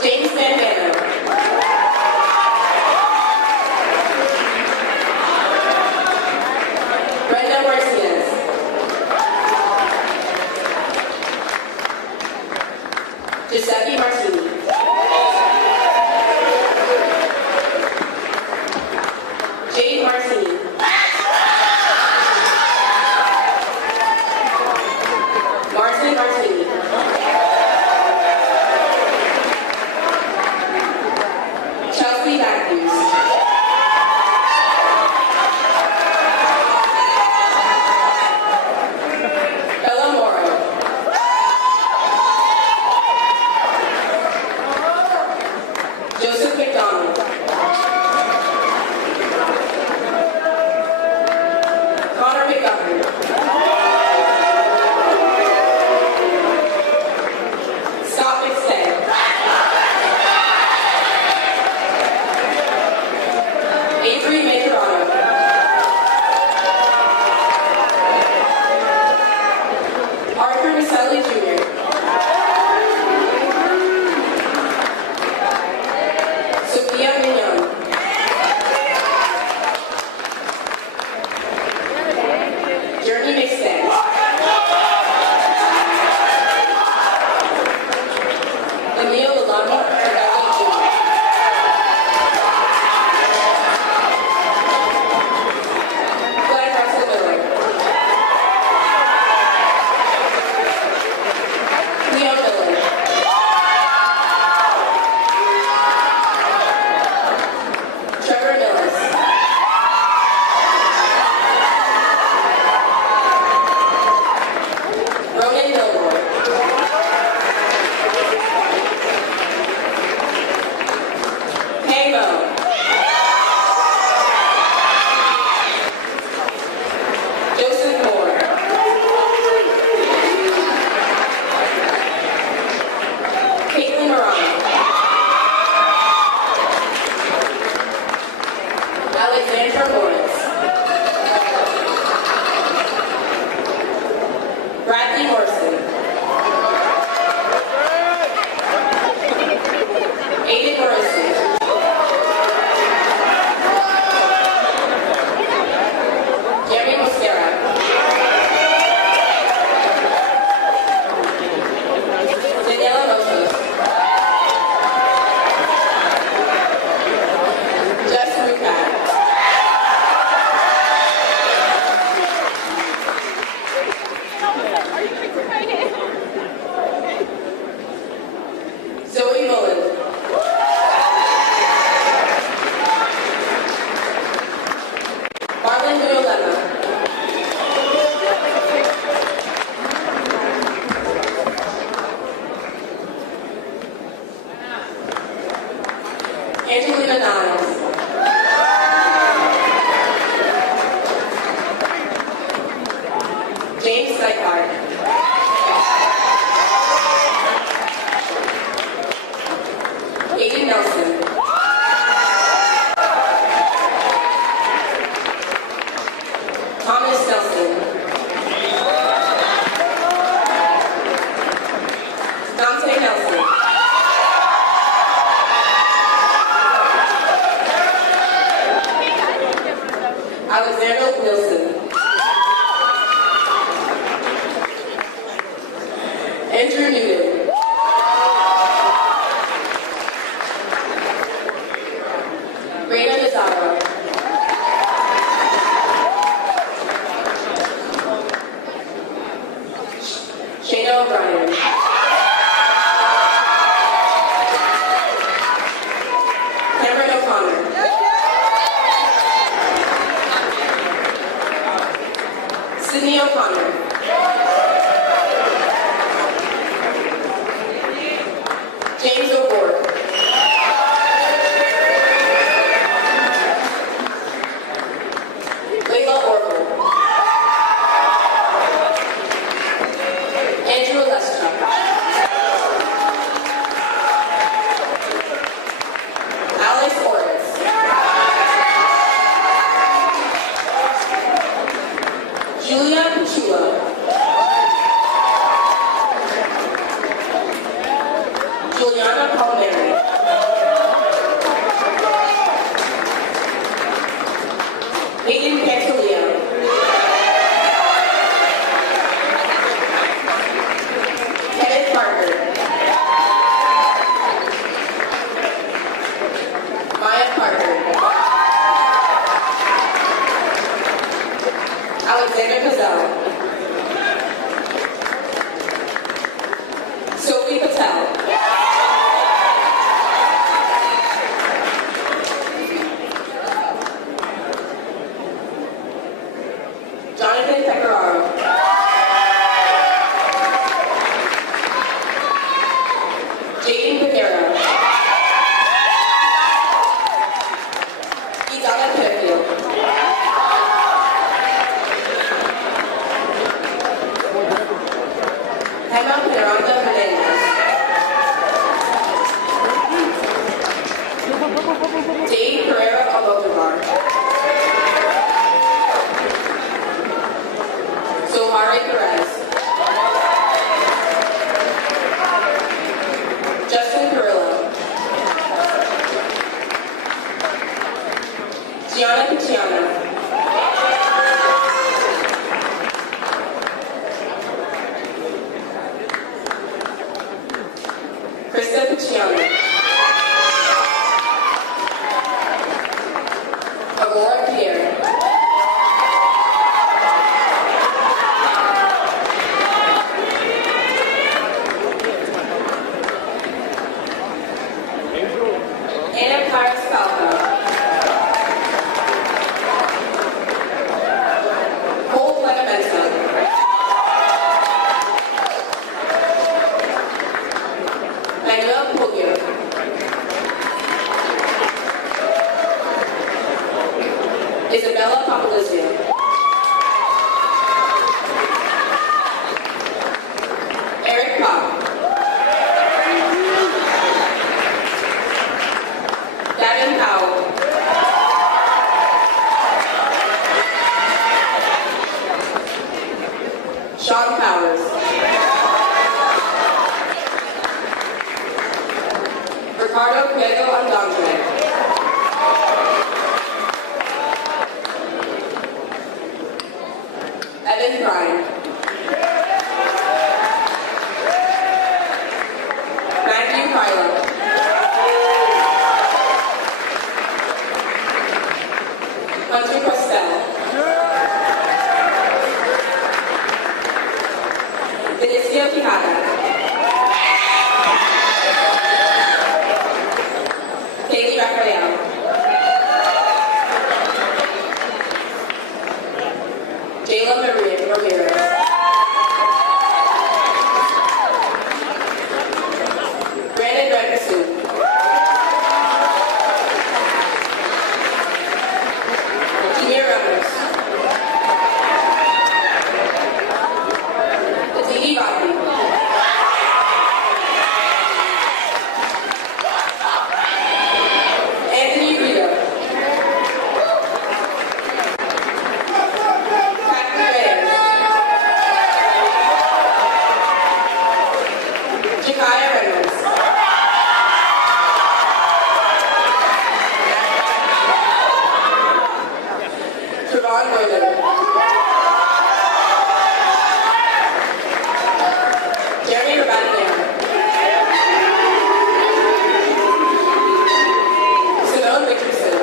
James Bandano. Brenda Martinez. Giuseppe Martini. Jade Martini. Martin Martini. Chelsea Matthews. Bella Moro. Joseph McDonald. Connor McGovern. Scott McStay. Avery Majorano. Arthur Maselli Jr. Sophia Mignon. Jeremy McStay. Emil Lalani Cervello Jr. Glenn Russell Miller. Leo Miller. Trevor Millis. Ronan Milroy. Hamo. Joseph Moore. Caitlin Morano. Alexandra Lawrence. Bradley Morrison. Aiden Morrison. Jeremy Mosquera. Daniela Moses. Jess Rukat. Zoe Mullen. Marlon Muolema. Angelina Niles. James Seichart. Aiden Nelson. Thomas Nelson. Dante Nelson. Alexander Nilsson. Andrew Newton. Reina Nazaro. Shayna O'Brien. Cameron O'Connor. Sydney O'Connor. James O'Rourke. Layla Orville. Andrew Leschuk. Alex Ortiz. Julia Pereira Almodovar. Zohari Perez. Justin Carrillo. Gianna Pitiana. Krista Picciano. Aurora Pierre. Anna Paris Falco. Cole Lenamenta. Manuel Pugio. Isabella Papalizio. Eric Pop. Gavin Powell. Sean Powers. Ricardo Diego Andandre. Evan Bryan. Matthew Kyler. Hunter Costell. Benicio Quijada. Kaylee Raphael. Jayla Maria Ramirez. Brandon Redmasu. Jameer Ramos. Aditi Bobby. Anthony Rito. Patrick Reyes. Jakaya Reynolds. Trevon Northern. Jeremy Rabanian. Simone Richardson.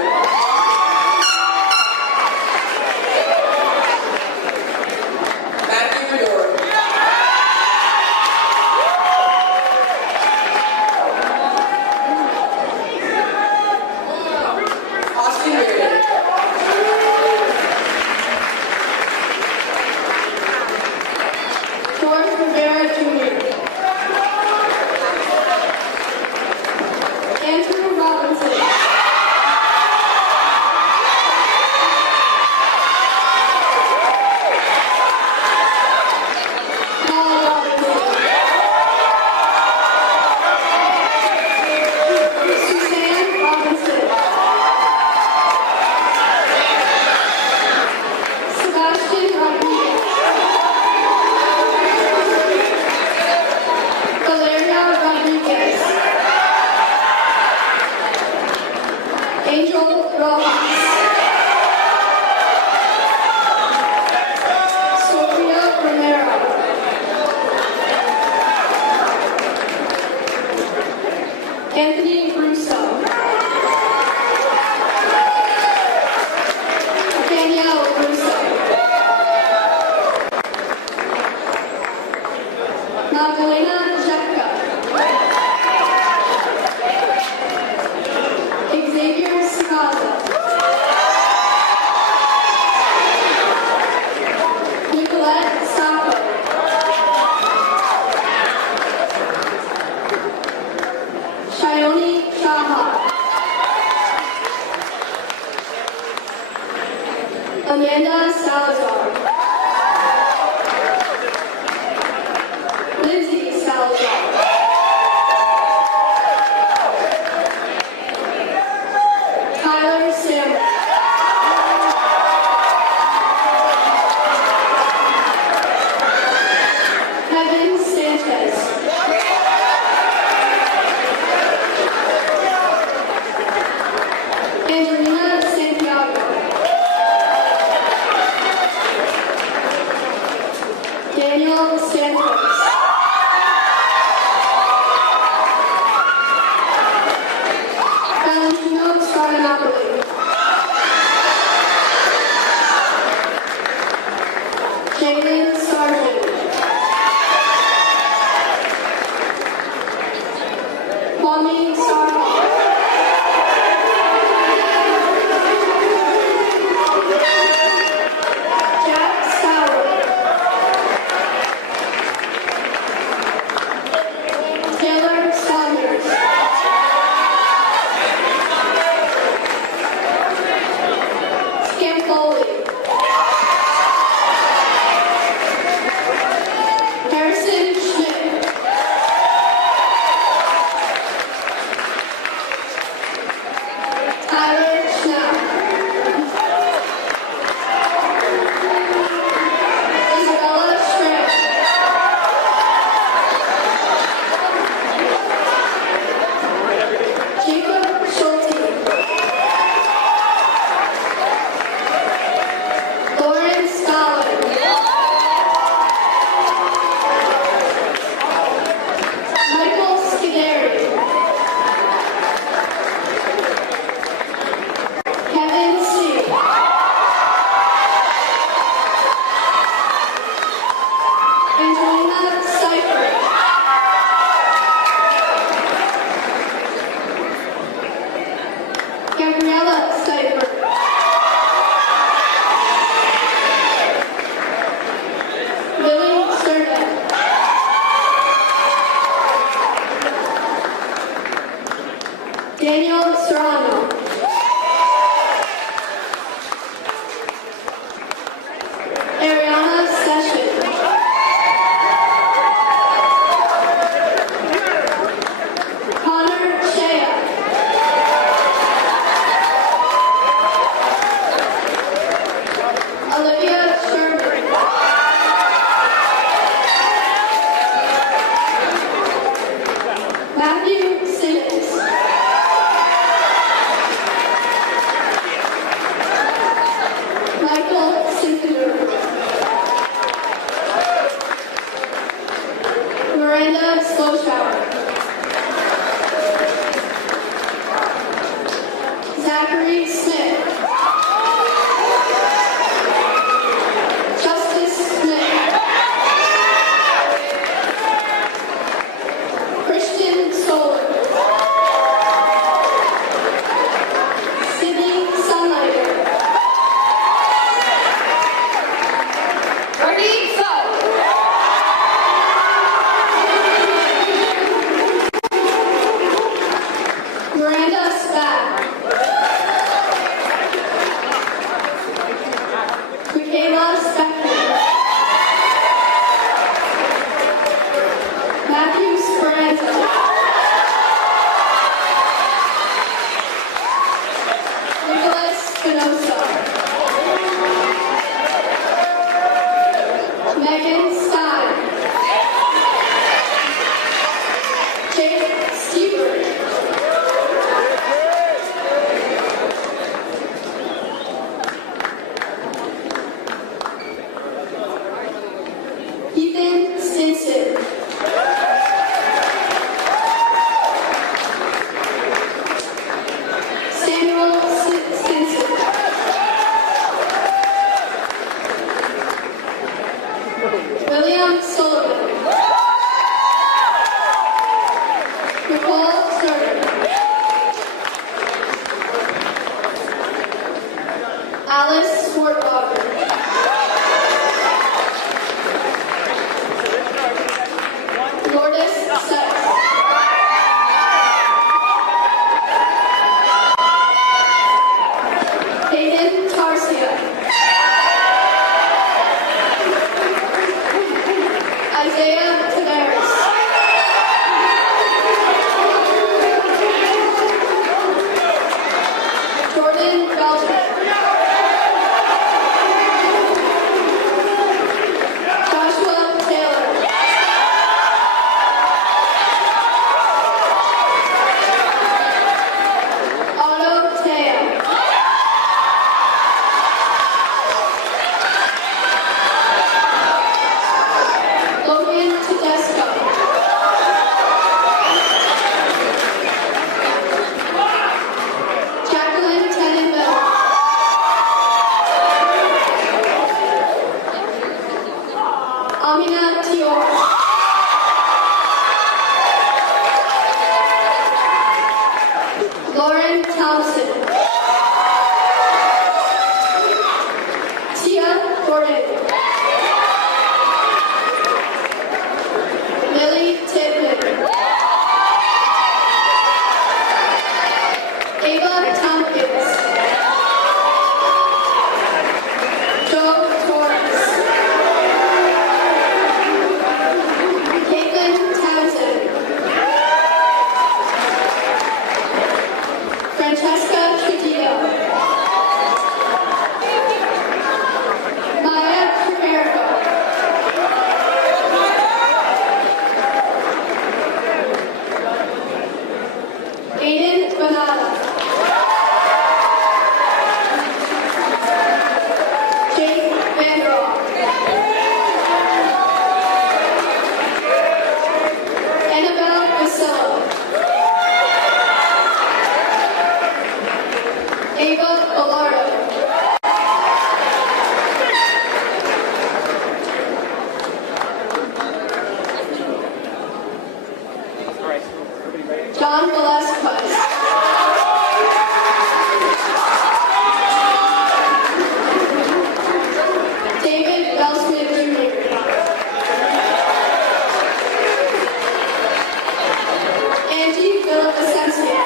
Matthew Redor. Austin Reardon. George Rivera Jr. Andrew Robinson. Paul Robinson. Suzanne Robinson. Sebastian Rodriguez. Valeria Rodriguez. Angel Rojas. Sofia Romero. Anthony Russo. Danielle Russo. Magdalena Jepka. Xavier Sagaza. Nicolette Sacco. Shioni Shaha. Amanda Salazar. Lindsay Salazar. Tyler Sanders. Kevin Sanchez. Angelina Santiago. Daniel Santos. Valentino Sardanapoli. Jalen Sargent. Kwame Sarham. Jack Sauer. Taylor Saunders. Cam Foley. Harrison Schmidt. Tyler Schnapp. Isabella Schramm. Jacob Schulte. Lauren Scallon. Michael Scuderi. Kevin C. Angelina Seifert. Gabriella Seifert. Lily Serda. Daniel Serrano. Ariana Sessions. Connor Shea. Olivia Sherman. Matthew Simmons. Michael Sinfinger. Miranda Slowshower. Zachary Smith. Justice Smith. Christian Solar. Sydney Sunlighter. Brady Sugg. Miranda Spatt. Michaela Speckman. Matthew Speranza. Nicholas Spinoza. Megan Stein. Jake Stieber. Ethan Stinson. Samuel Stinson. William Sullivan. Nicole Turner. Alice Swartwater. Lourdes Sutton. Hayden Tarsia. Isaiah Tavares. Jordan Belcher. Joshua Taylor. Otto Teo. Logan Tedesco. Jacqueline Tenenbaum. Amina Tior. Lauren Thompson. Tia Gordon. Lily Tippman. Ava Tompkins. Joe Torres. Caitlin Townsend. Francesca Trujillo. Maya Primerico. Aiden Banana. Jake Vanderall. Annabelle Basillo. Ava Bellardo. John Velasquez. David Belsmith Jr. Angie Villavicencio.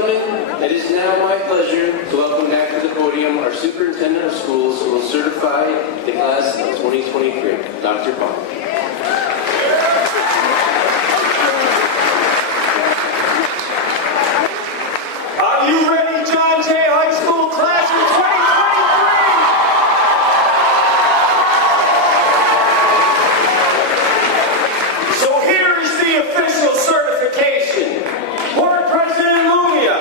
gentlemen, it is now my pleasure to welcome back to the podium our Superintendent of Schools who will certify the class of 2023, Dr. Bach. Are you ready, John Jay High School class of 2023? So here is the official certification. Board President Lumia,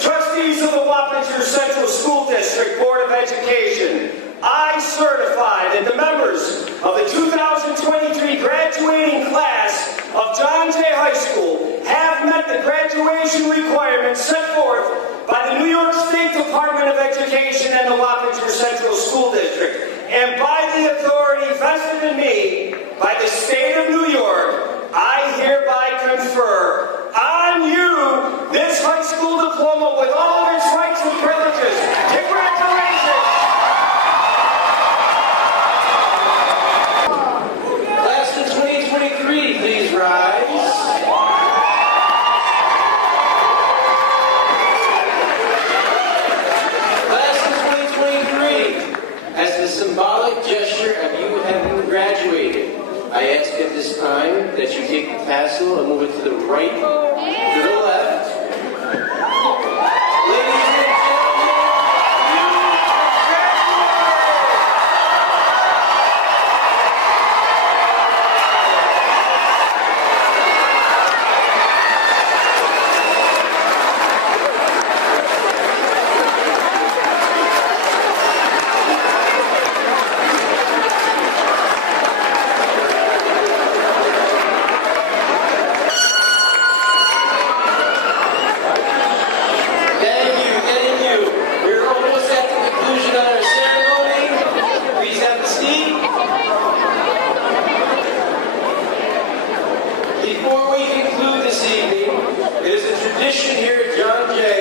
trustees of the Wappinger Central School District Board of Education, I certify that the members of the 2023 graduating class of John Jay High School have met the graduation requirements set forth by the New York State Department of Education and the Wappinger Central School District, and by the authority vested in me by the state of New York, I hereby confer on you this high school diploma with all of its rights and privileges. Congratulations! Class of 2023, please rise. Class of 2023, as the symbolic gesture of you having graduated, I ask at this time that you take the tassel and move it to the right, to the left. Ladies and gentlemen, you have graduated! Thank you. We're almost at the conclusion of our ceremony. Please have a seat. Before we conclude this evening, it is a tradition here at John Jay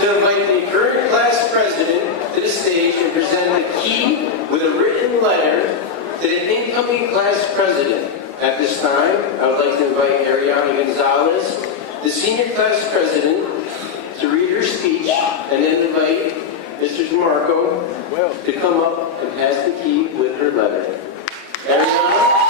to invite the current class president to the stage and present a key with a written letter to the incoming class president. At this time, I would like to invite Ariana Gonzalez, the senior class president, to read her speech, and then invite Mr. DeMarco to come up and pass the key with her letter. Ariana?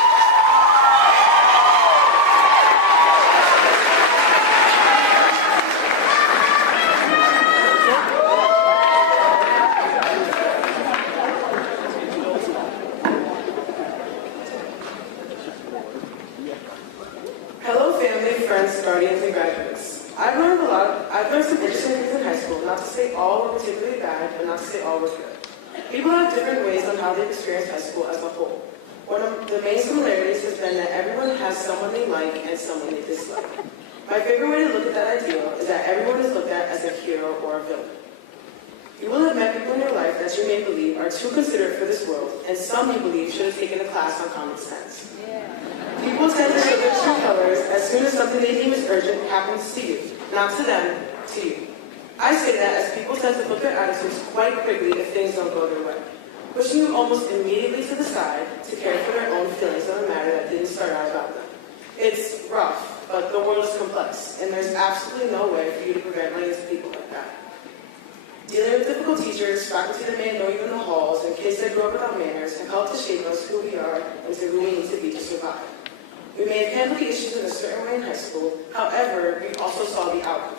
Hello, family, friends, guardians, and graduates. I've learned a lot. I've learned some interesting things in high school. Not to say all were particularly bad, but not to say all were good. People have different ways on how they've experienced high school as a whole. One of the main similarities has been that everyone has someone they like and someone they dislike. My favorite way to look at that ideal is that everyone is looked at as a hero or a villain. You will have met people in your life that you may believe are too considerate for this world, and some you believe should have taken a class on common sense. People tend to show their true colors as soon as something they deem as urgent happens to you. Not to them, to you. I say that as people tend to flip their attitudes quite quickly if things don't go their way, pushing you almost immediately to the side to care for their own feelings on a matter that didn't start out about them. It's rough, but the world is complex, and there's absolutely no way for you to prevent running into people like that. Dealing with difficult teachers, faculty that may annoy you in the halls, and kids that grow up without manners have helped to shape us who we are into who we need to be to survive. We may have handled the issues in a certain way in high school, however, we also saw the outcome.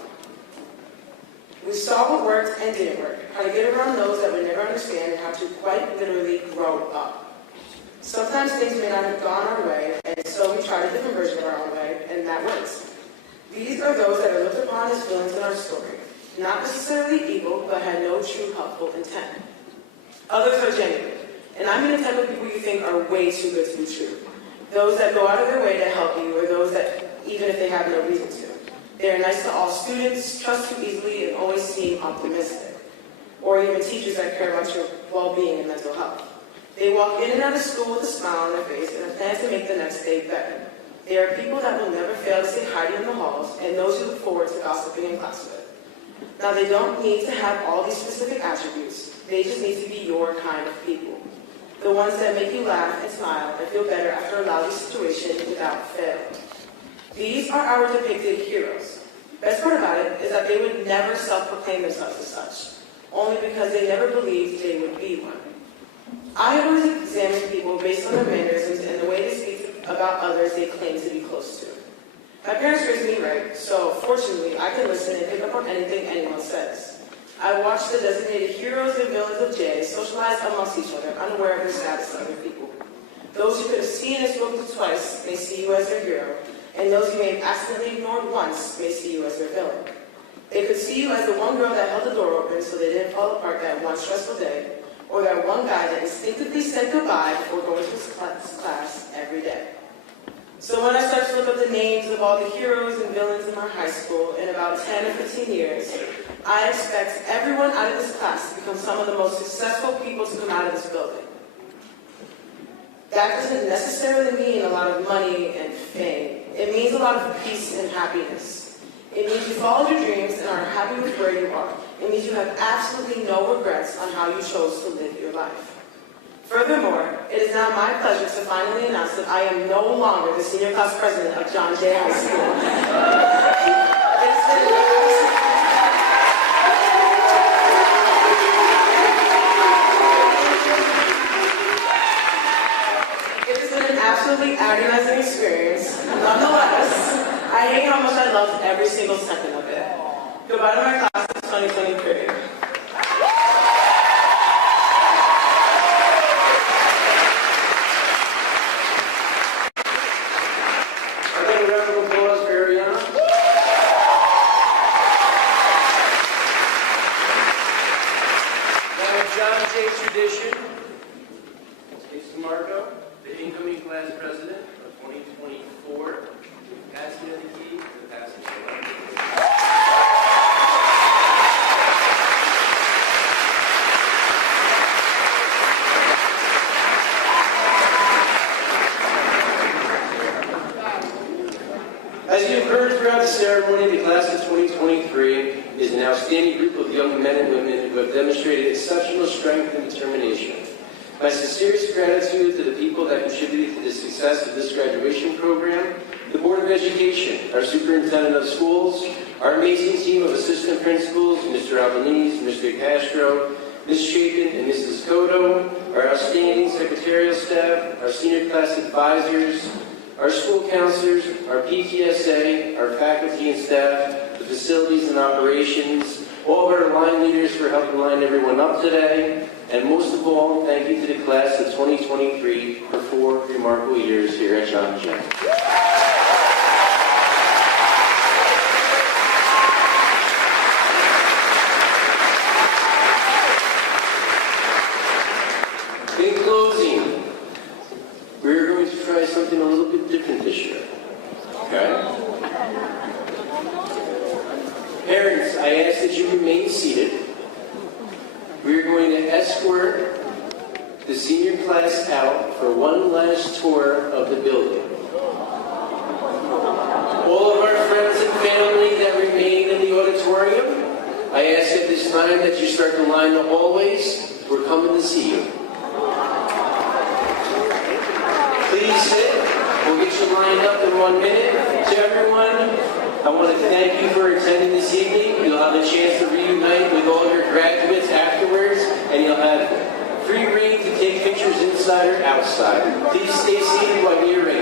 We saw what worked and didn't work, how to get around those that would never understand, and how to quite literally grow up. Sometimes things may not have gone our way, and so we tried a different version of our own way, and that works. These are those that are looked upon as villains in our story, not necessarily evil, but had no true helpful intent. Others are genuine, and I mean the type of people you think are way too good to be true. Those that go out of their way to help you, or those that, even if they have no reason to. They are nice to all students, trust you easily, and always seem optimistic. Or even teachers that care about your well-being and mental health. They walk in and out of school with a smile on their face and a plan to make the next day better. They are people that will never fail to say hi to you in the halls, and those you look forward to gossiping in class with. Now, they don't need to have all these specific attributes. They just need to be your kind of people. The ones that make you laugh and smile and feel better after a lousy situation without fail. These are our depicted heroes. Best part about it is that they would never self-proclaim themselves as such, only because they never believed they would be one. I have always examined people based on their mannerisms and the way they speak about others they claim to be close to. My parents raised me right, so fortunately I can listen and pick up on anything anyone says. I watched the designated heroes and villains of Jay socialize amongst each other, unaware of their status to other people. Those you could have seen and spoken to twice may see you as their hero, and those you may have accidentally ignored once may see you as their villain. They could see you as the one girl that held the door open so they didn't fall apart that one stressful day, or that one guy that instinctively said goodbye before going to his class every day. So when I start to look up the names of all the heroes and villains in my high school in about 10 or 15 years, I expect everyone out of this class to become some of the most successful people to come out of this building. That doesn't necessarily mean a lot of money and fame. It means a lot of peace and happiness. It means you followed your dreams and are happy with where you are. It means you have absolutely no regrets on how you chose to live your life. Furthermore, it is now my pleasure to finally announce that I am no longer the senior class president of John Jay High School. It has been an absolutely agonizing experience. Nonetheless, I hate how much I loved every single second of it. Goodbye to my class of 2023. Tradition, Mr. Marco, the incoming class president of 2024, passing of the key to the passing line. As you've heard throughout the ceremony, the class of 2023 is an outstanding group of young men and women who have demonstrated exceptional strength and determination. My sincerest gratitude to the people that contributed to the success of this graduation program, the Board of Education, our Superintendent of Schools, our amazing team of assistant principals, Mr. Albanese, Mr. Castro, Ms. Chapin, and Mrs. Cotto, our outstanding secretarial staff, our senior class advisors, our school counselors, our PTSA, our faculty and staff, the facilities and operations, all of our line leaders for helping line everyone up today, and most of all, thank you to the class of 2023 for 4 remarkable years here at John Jay. In closing, we're going to try something a little bit different this year. Okay? Parents, I ask that you remain seated. We're going to escort the senior class out for one last tour of the building. All of our friends and family that remain in the auditorium, I ask at this time that you start to line the hallways. We're coming to see you. Please sit. We'll get you lined up in 1 minute. To everyone, I want to thank you for attending this evening. You'll have a chance to reunite with all your graduates afterwards, and you'll have free reign to take pictures inside or outside. Please stay seated while we arrange.